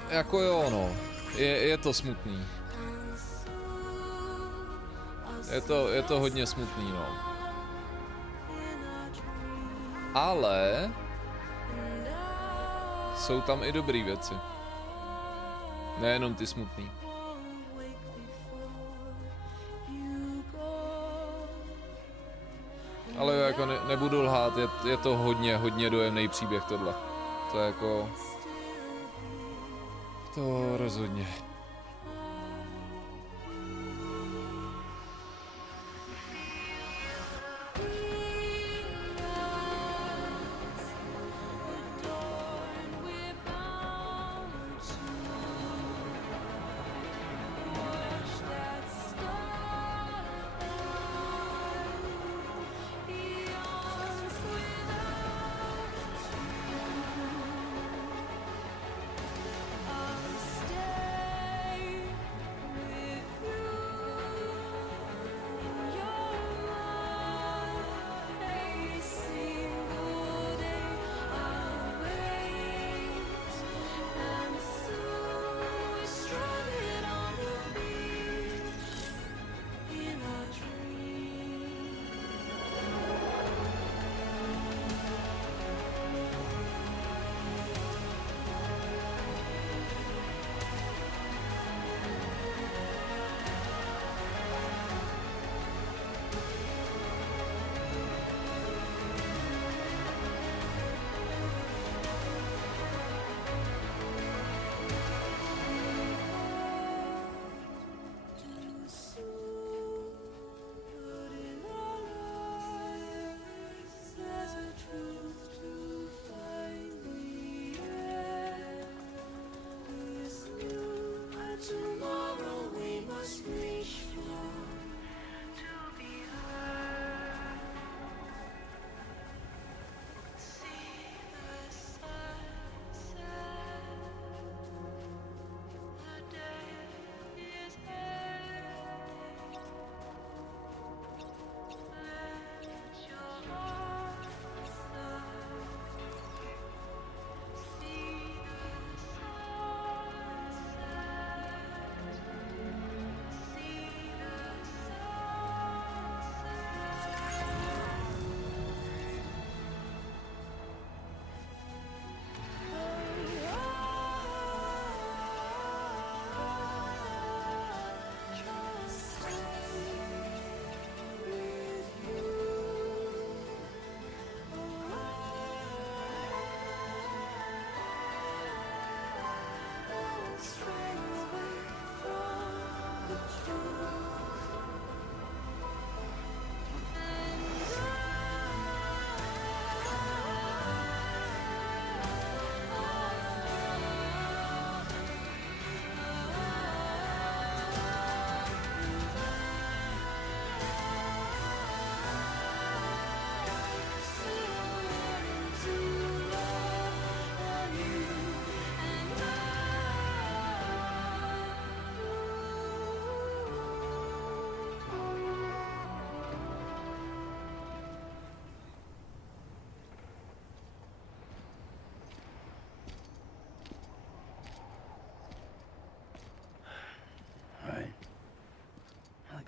Jako jo, no. Je to smutný. Je to hodně smutný, no. Ale jsou tam i dobré věci. Nejenom ty smutný. Ale jo, jako nebudu lhát, je to hodně dojemný příběh tohle. To je jako... To rozhodně.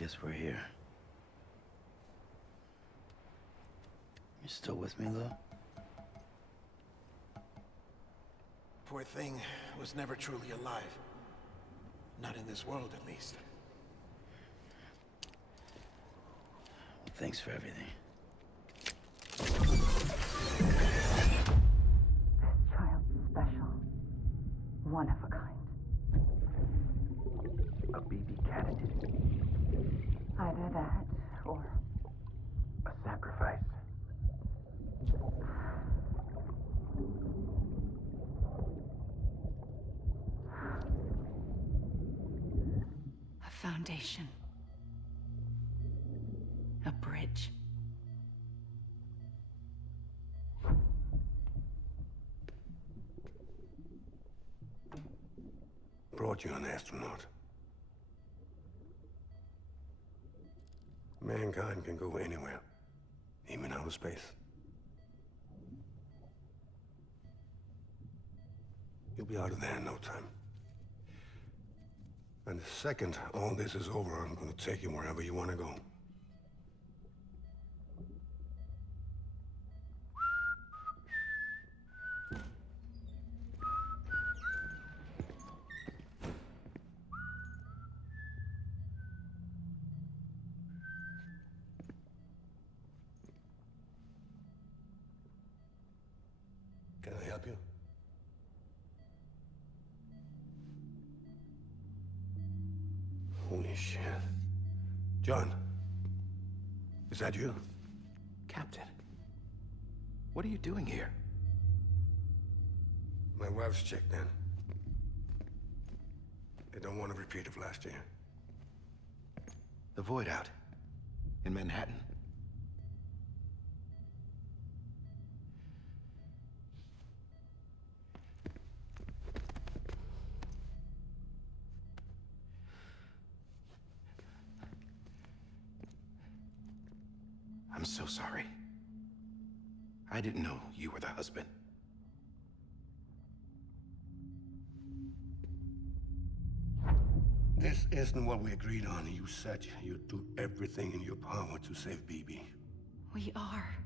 guess we're here. You still with me, though? Poor thing was never truly alive. Not in this world, at least. Well, thanks for everything. This child's special. One of a kind. A BB candidate. Either that, or... A sacrifice. A foundation. A bridge. Brought you an astronaut. Mankind can go anywhere, even outer space. You'll be out of there in no time. And the second all this is over, I'm gonna take you wherever you want to go. Can I help you? Holy shit. John, is that you? Captain, what are you doing here? My wife's checked in. They don't want a repeat of last year. The Void out in Manhattan. I'm so sorry. I didn't know you were the husband. This isn't what we agreed on. You said you'd do everything in your power to save BB. We are.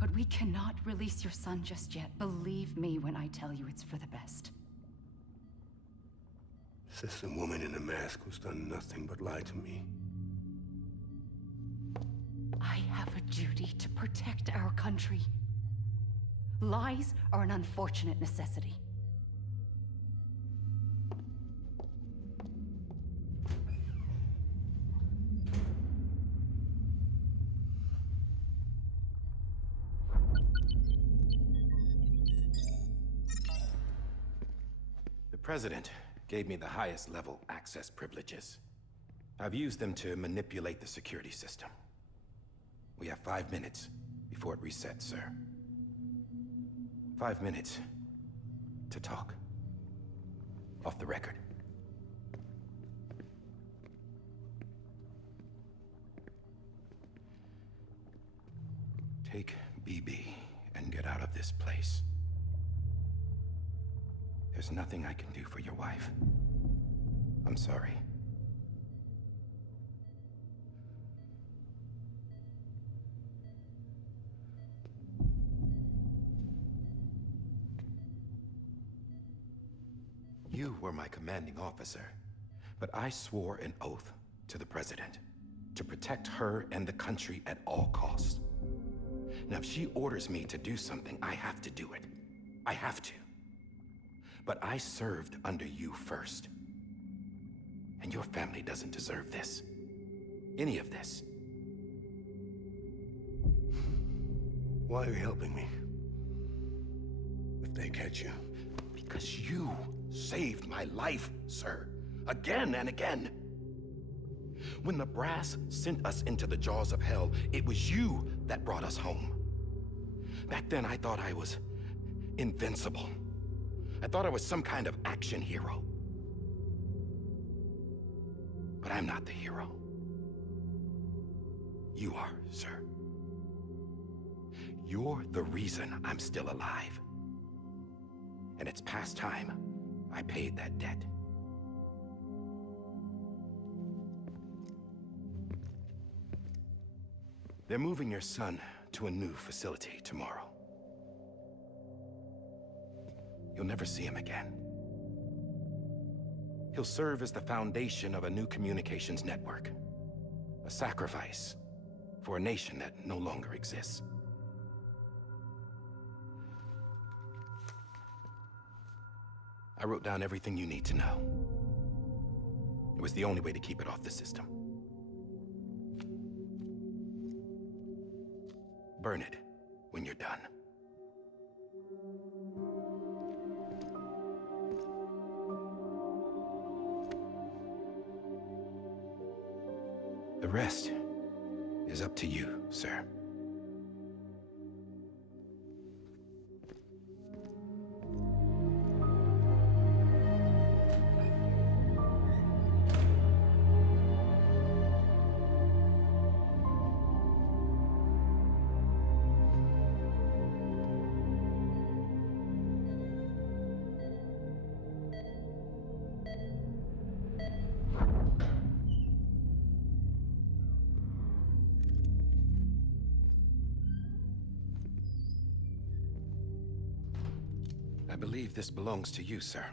But we cannot release your son just yet. Believe me when I tell you it's for the best. This is a woman in a mask who's done nothing but lie to me. I have a duty to protect our country. Lies are an unfortunate necessity. The President gave me the highest level access privileges. I've used them to manipulate the security system. We have 5 minutes before it resets, sir. 5 minutes to talk. Off the record. Take BB and get out of this place. There's nothing I can do for your wife. I'm sorry. You were my commanding officer, but I swore an oath to the President to protect her and the country at all costs. Now, if she orders me to do something, I have to do it. I have to. But I served under you first. And your family doesn't deserve this. Any of this. Why are you helping me? If they catch you. Because you saved my life, sir. Again and again. When the brass sent us into the jaws of hell, it was you that brought us home. Back then, I thought I was invincible. I thought I was some kind of action hero. But I'm not the hero. You are, sir. You're the reason I'm still alive. And it's past time I paid that debt. They're moving your son to a new facility tomorrow. You'll never see him again. He'll serve as the foundation of a new communications network. A sacrifice for a nation that no longer exists. I wrote down everything you need to know. It was the only way to keep it off the system. Burn it when you're done. The rest is up to you, sir. I believe this belongs to you, sir.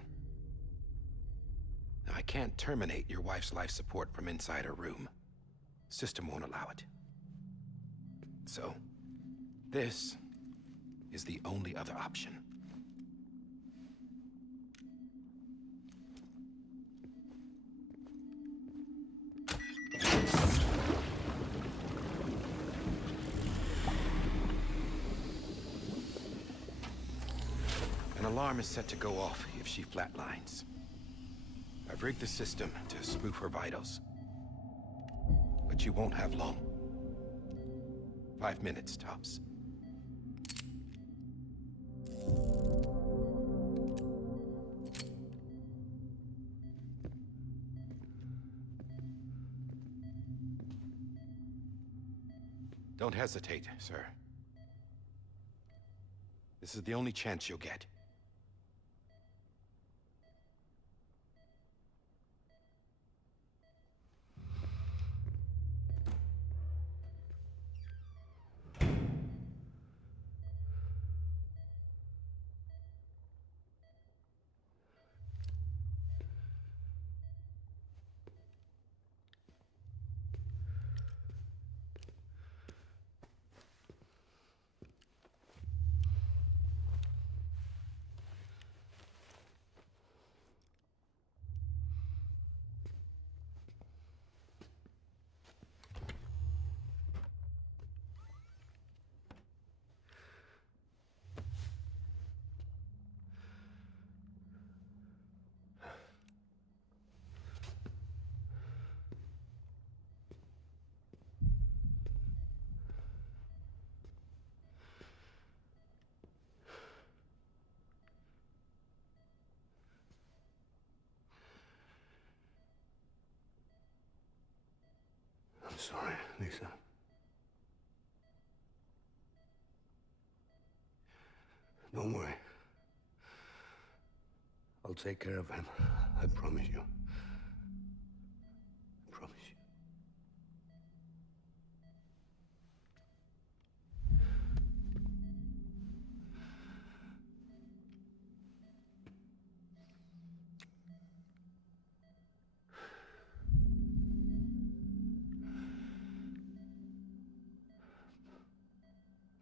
I can't terminate your wife's life support from inside her room. System won't allow it. So, this is the only other option. An alarm is set to go off if she flatlines. I've rigged the system to spoof her vitals. But you won't have long. 5 minutes, tops. Don't hesitate, sir. This is the only chance you'll get. I'm sorry, Lisa. Don't worry. I'll take care of him. I promise you. I promise you.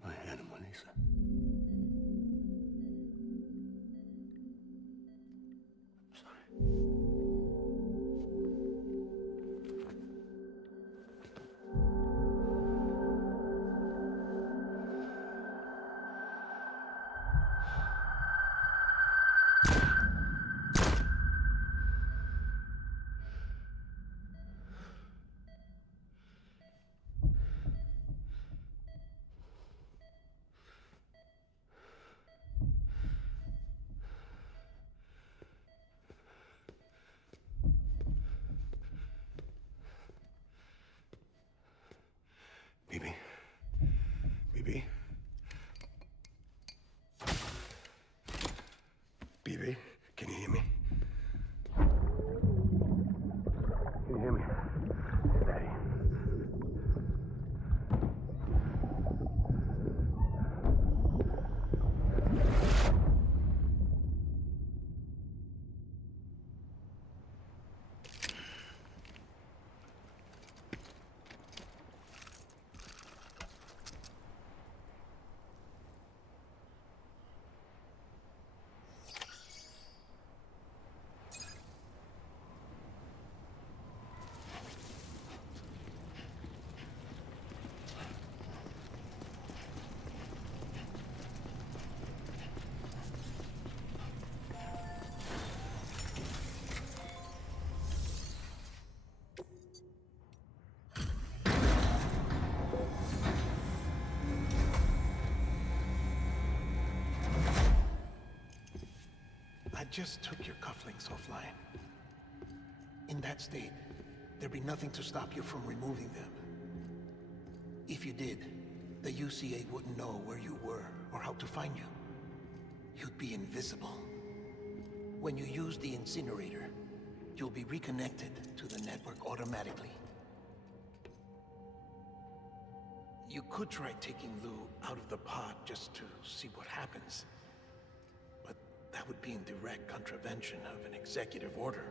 My animal, Lisa. I'm sorry. Bibi? Bibi? Bibi, can you hear me? Can you hear me? It's Daddy. just took your cufflinks offline. In that state, there'd be nothing to stop you from removing them. If you did, the UCA wouldn't know where you were or how to find you. You'd be invisible. When you use the incinerator, you'll be reconnected to the network automatically. You could try taking Lou out of the pod just to see what happens. But that would be in direct contravention of an executive order.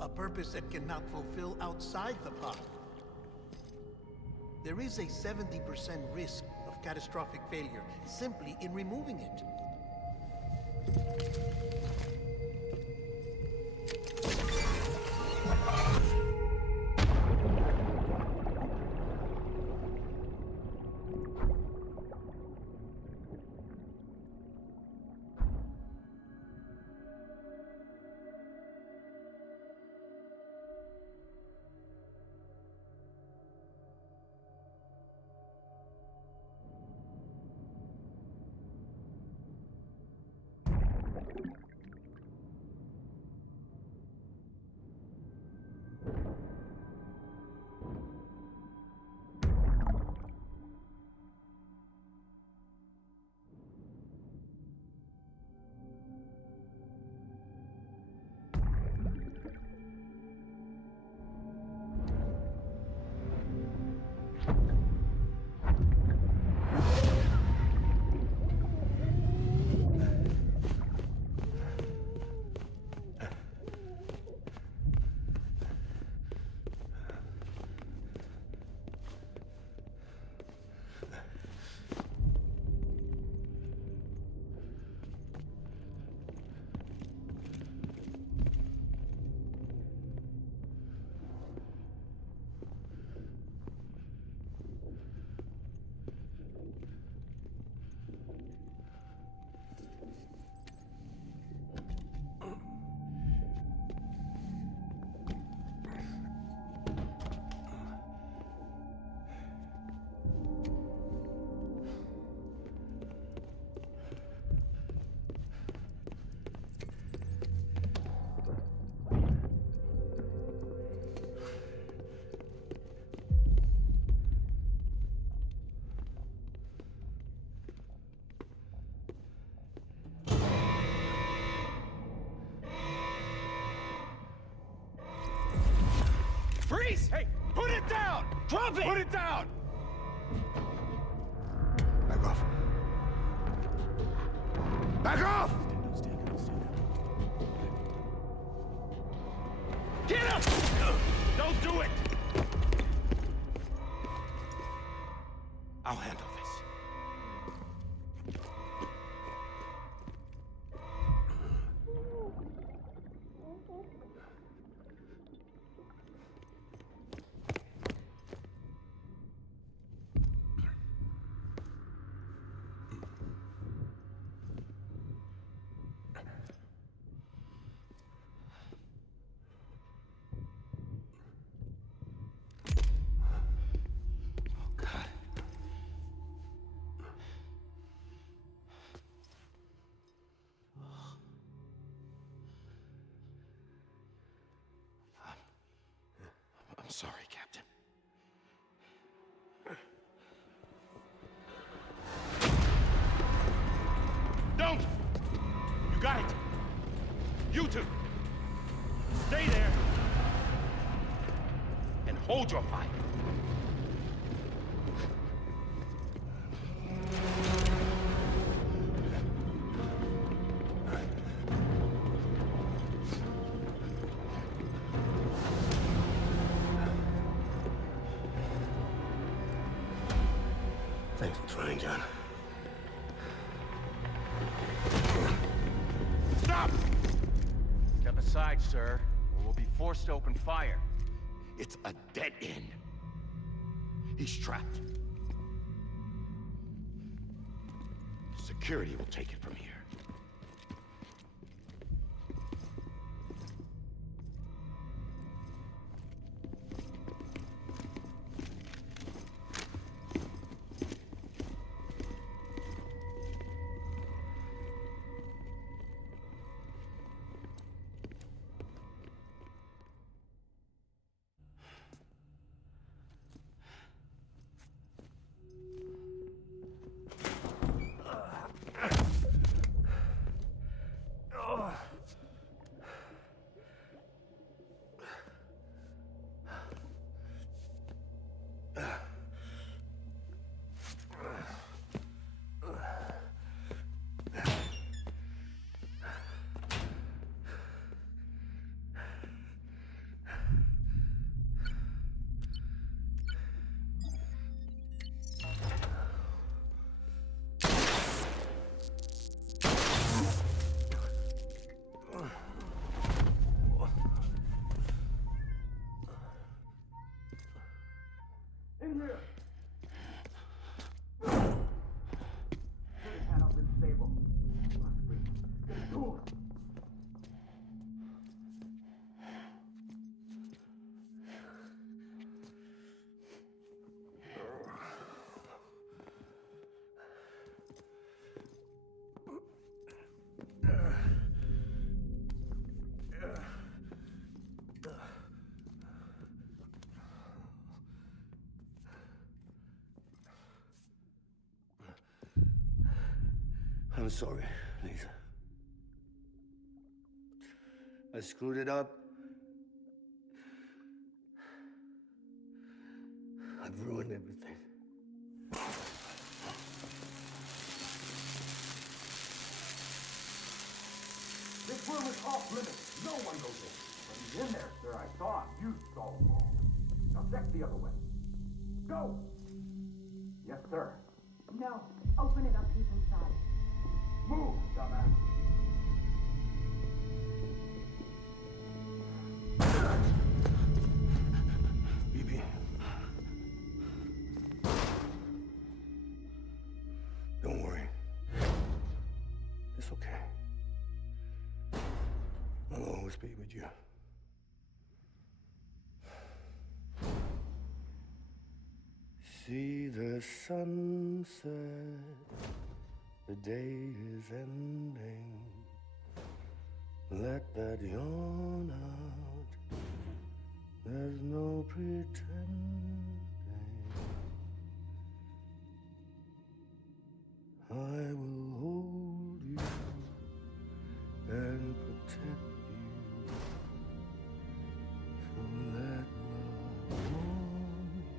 A purpose that cannot fulfill outside the pod. There is a 70% risk of catastrophic failure simply in removing it. Freeze! Hey, put it down! Drop it! Put it down! Back off. Back off! Get up! Don't do it! I'll handle this. I'm sorry, Captain. Don't! You got it! You two! Stay there! And hold your fire! Thanks for trying, John. Stop! Step aside, sir, or we'll be forced to open fire. It's a dead end. He's trapped. Security will take it from here. I'm sorry, Lisa. I screwed it up. I've ruined everything. This room is off limits. No one goes in. But he's in there, sir. I saw him. You saw him wrong. Now check the other way. Go! Yes, sir. No. Open it up. He's inside. Move, dumbass. BB. Don't worry. It's okay. I'll always be with you. See the sunset, the day is ending. Let that yawn out, there's no pretending. I will hold you and protect you. So let love warm you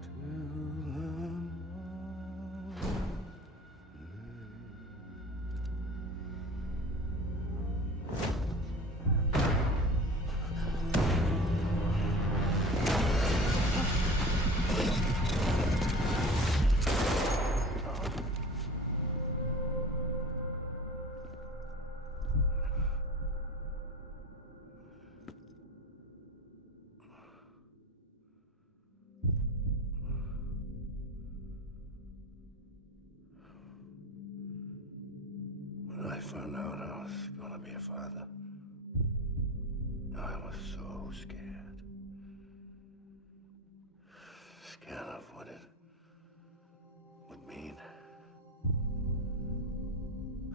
till the morning. When I found out I was gonna be a father, I was so scared. Scared of what it would mean.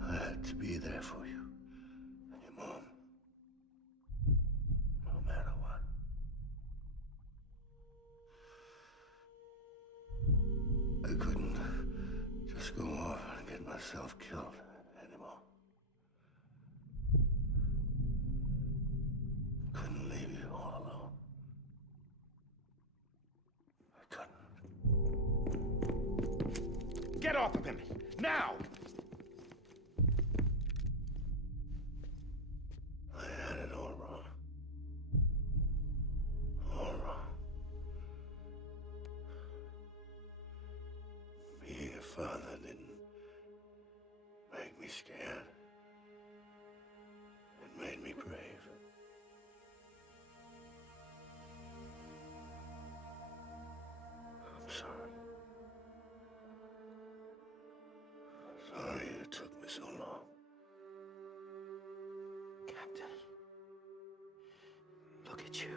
I had to be there for you and your mom, no matter what. I couldn't just go off and get myself killed anymore. Couldn't leave you all alone. I couldn't. Get off of him! Now! I had it all wrong. All wrong. so long. Captain, look at you.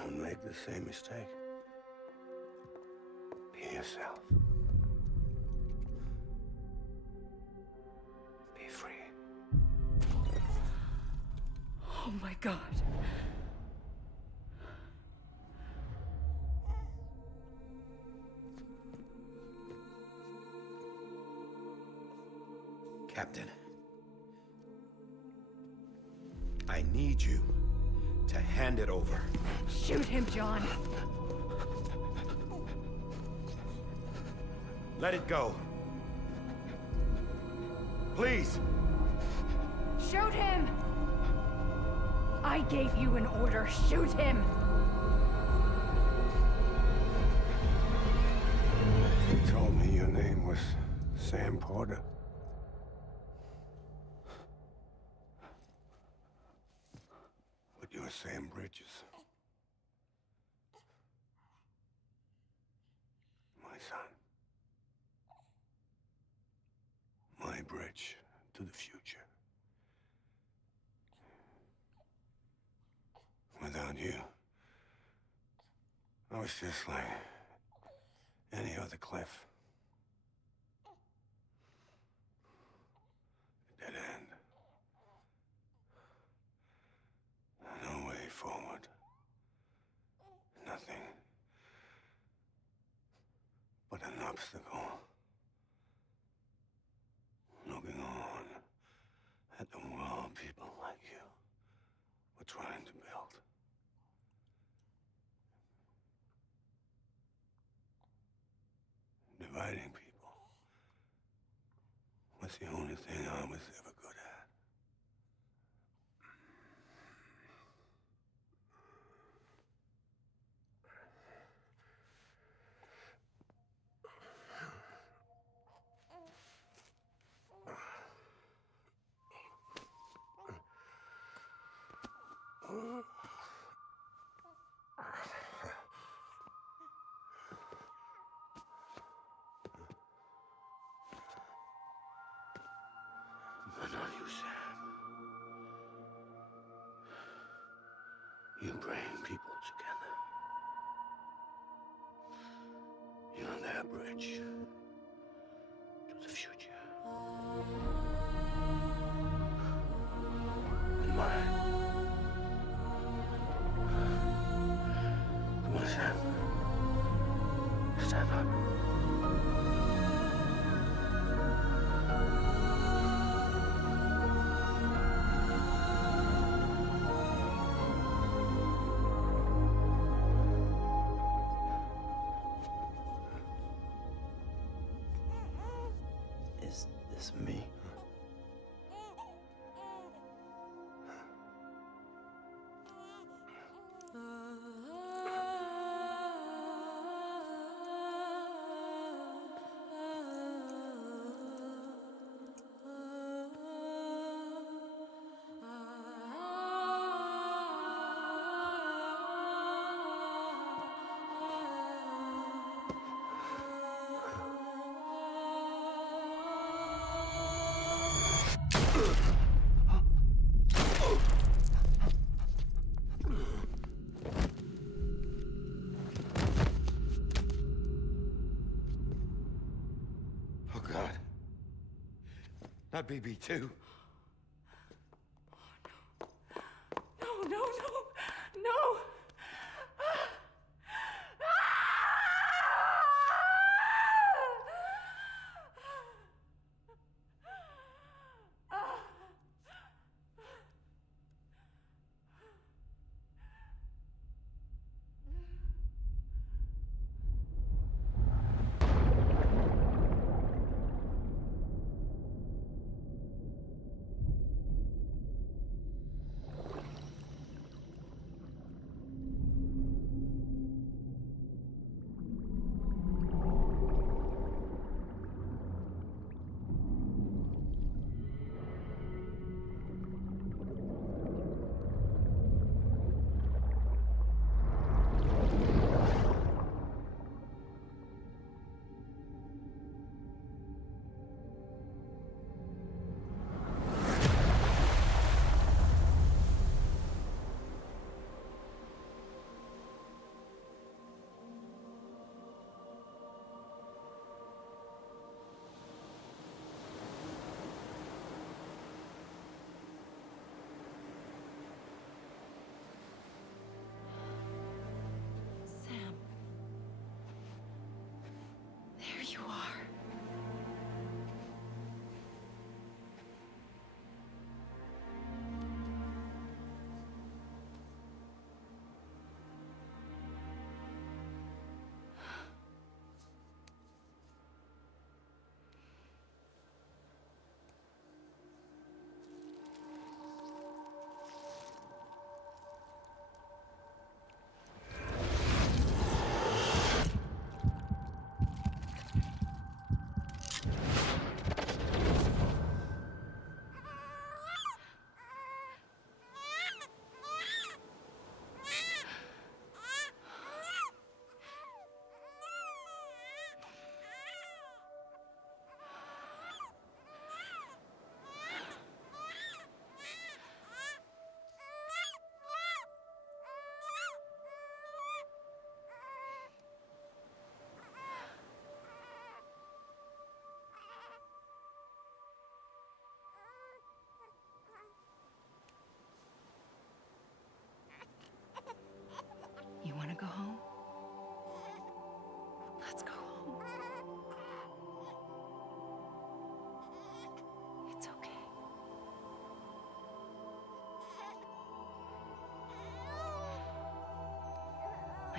Don't make the same mistake. Be yourself. Be free. Oh my God. Captain, I need you to hand it over. Shoot him, John. Let it go. Please. Shoot him! I gave you an order. Shoot him! You told me your name was Sam Porter. But you're Sam Bridges. My son. My bridge to the future. Without you, I was just like any other Cliff. A dead end. No way forward. Nothing but an obstacle. Looking on at the world people like you were trying to build. Dividing people was the only thing I was ever good at. But not you, Sam. You bring people together. You're their bridge to the future. And mine. Come on, Sam. Stand up. Is this me? Oh, God. Not BB2. No, no, no, no!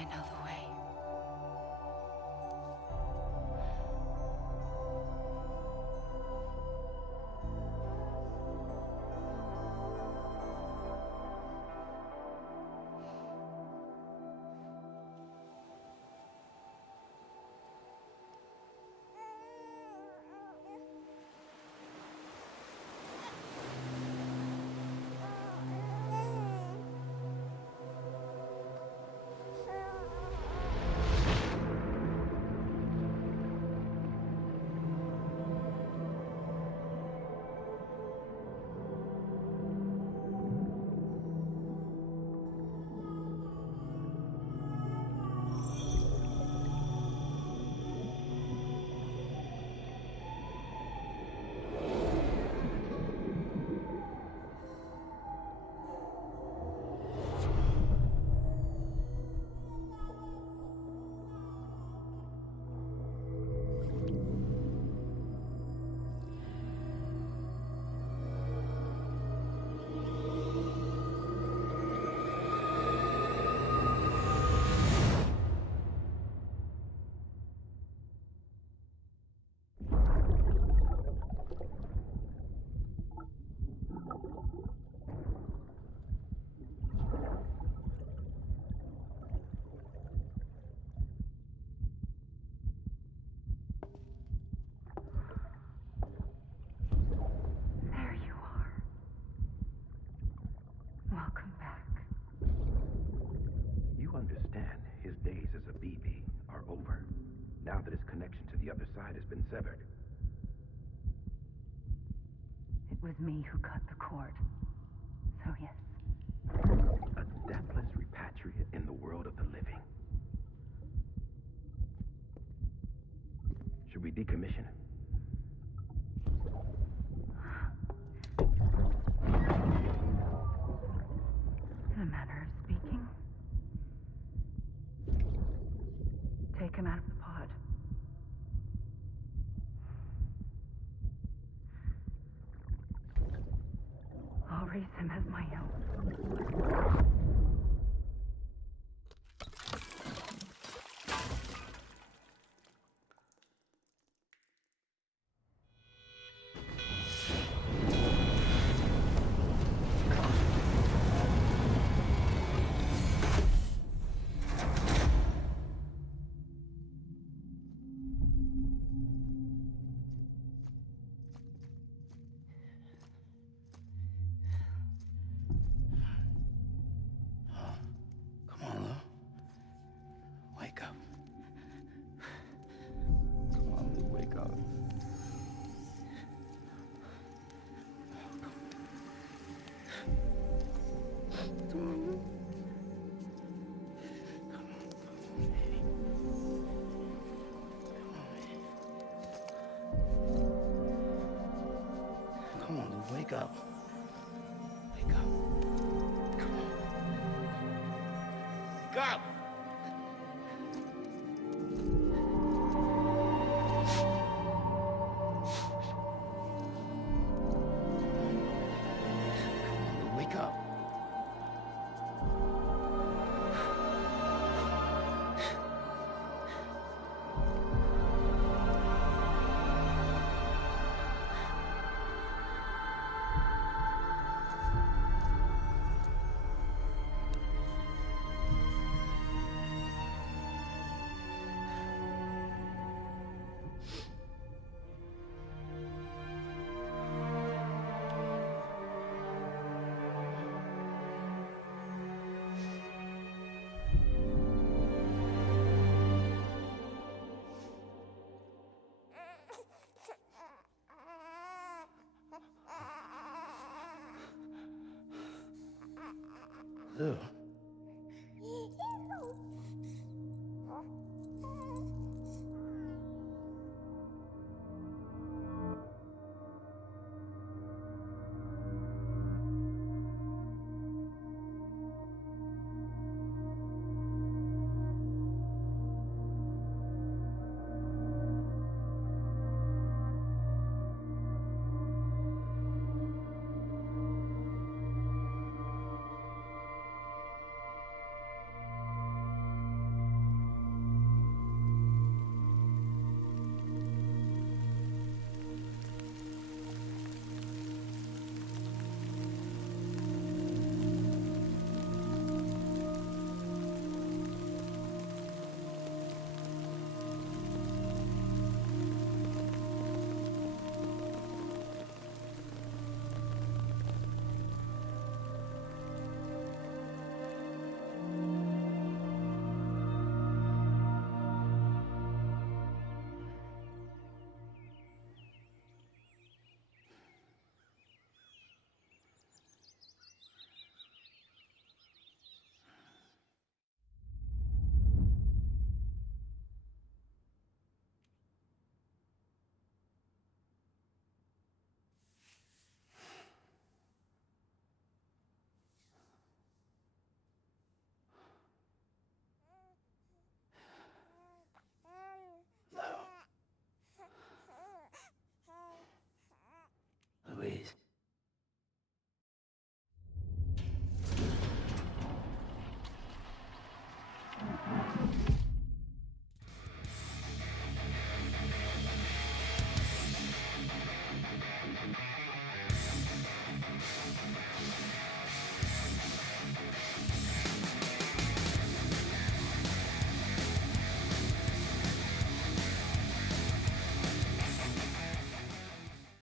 I know the way. There you are. Welcome back. You understand his days as a BB are over, now that his connection to the other side has been severed. It was me who cut the cord. So yes. A deathless repatriate in the world of the living. Should we decommission him? In a manner of speaking. Take him out of the pod. I'll raise him as my own. Come on, Lou. Wake up. Come on, Lou, wake up. Come on, Lou. Come on, Lou, wake up. Wake up. Come on. Wake up! Wake up. Lou.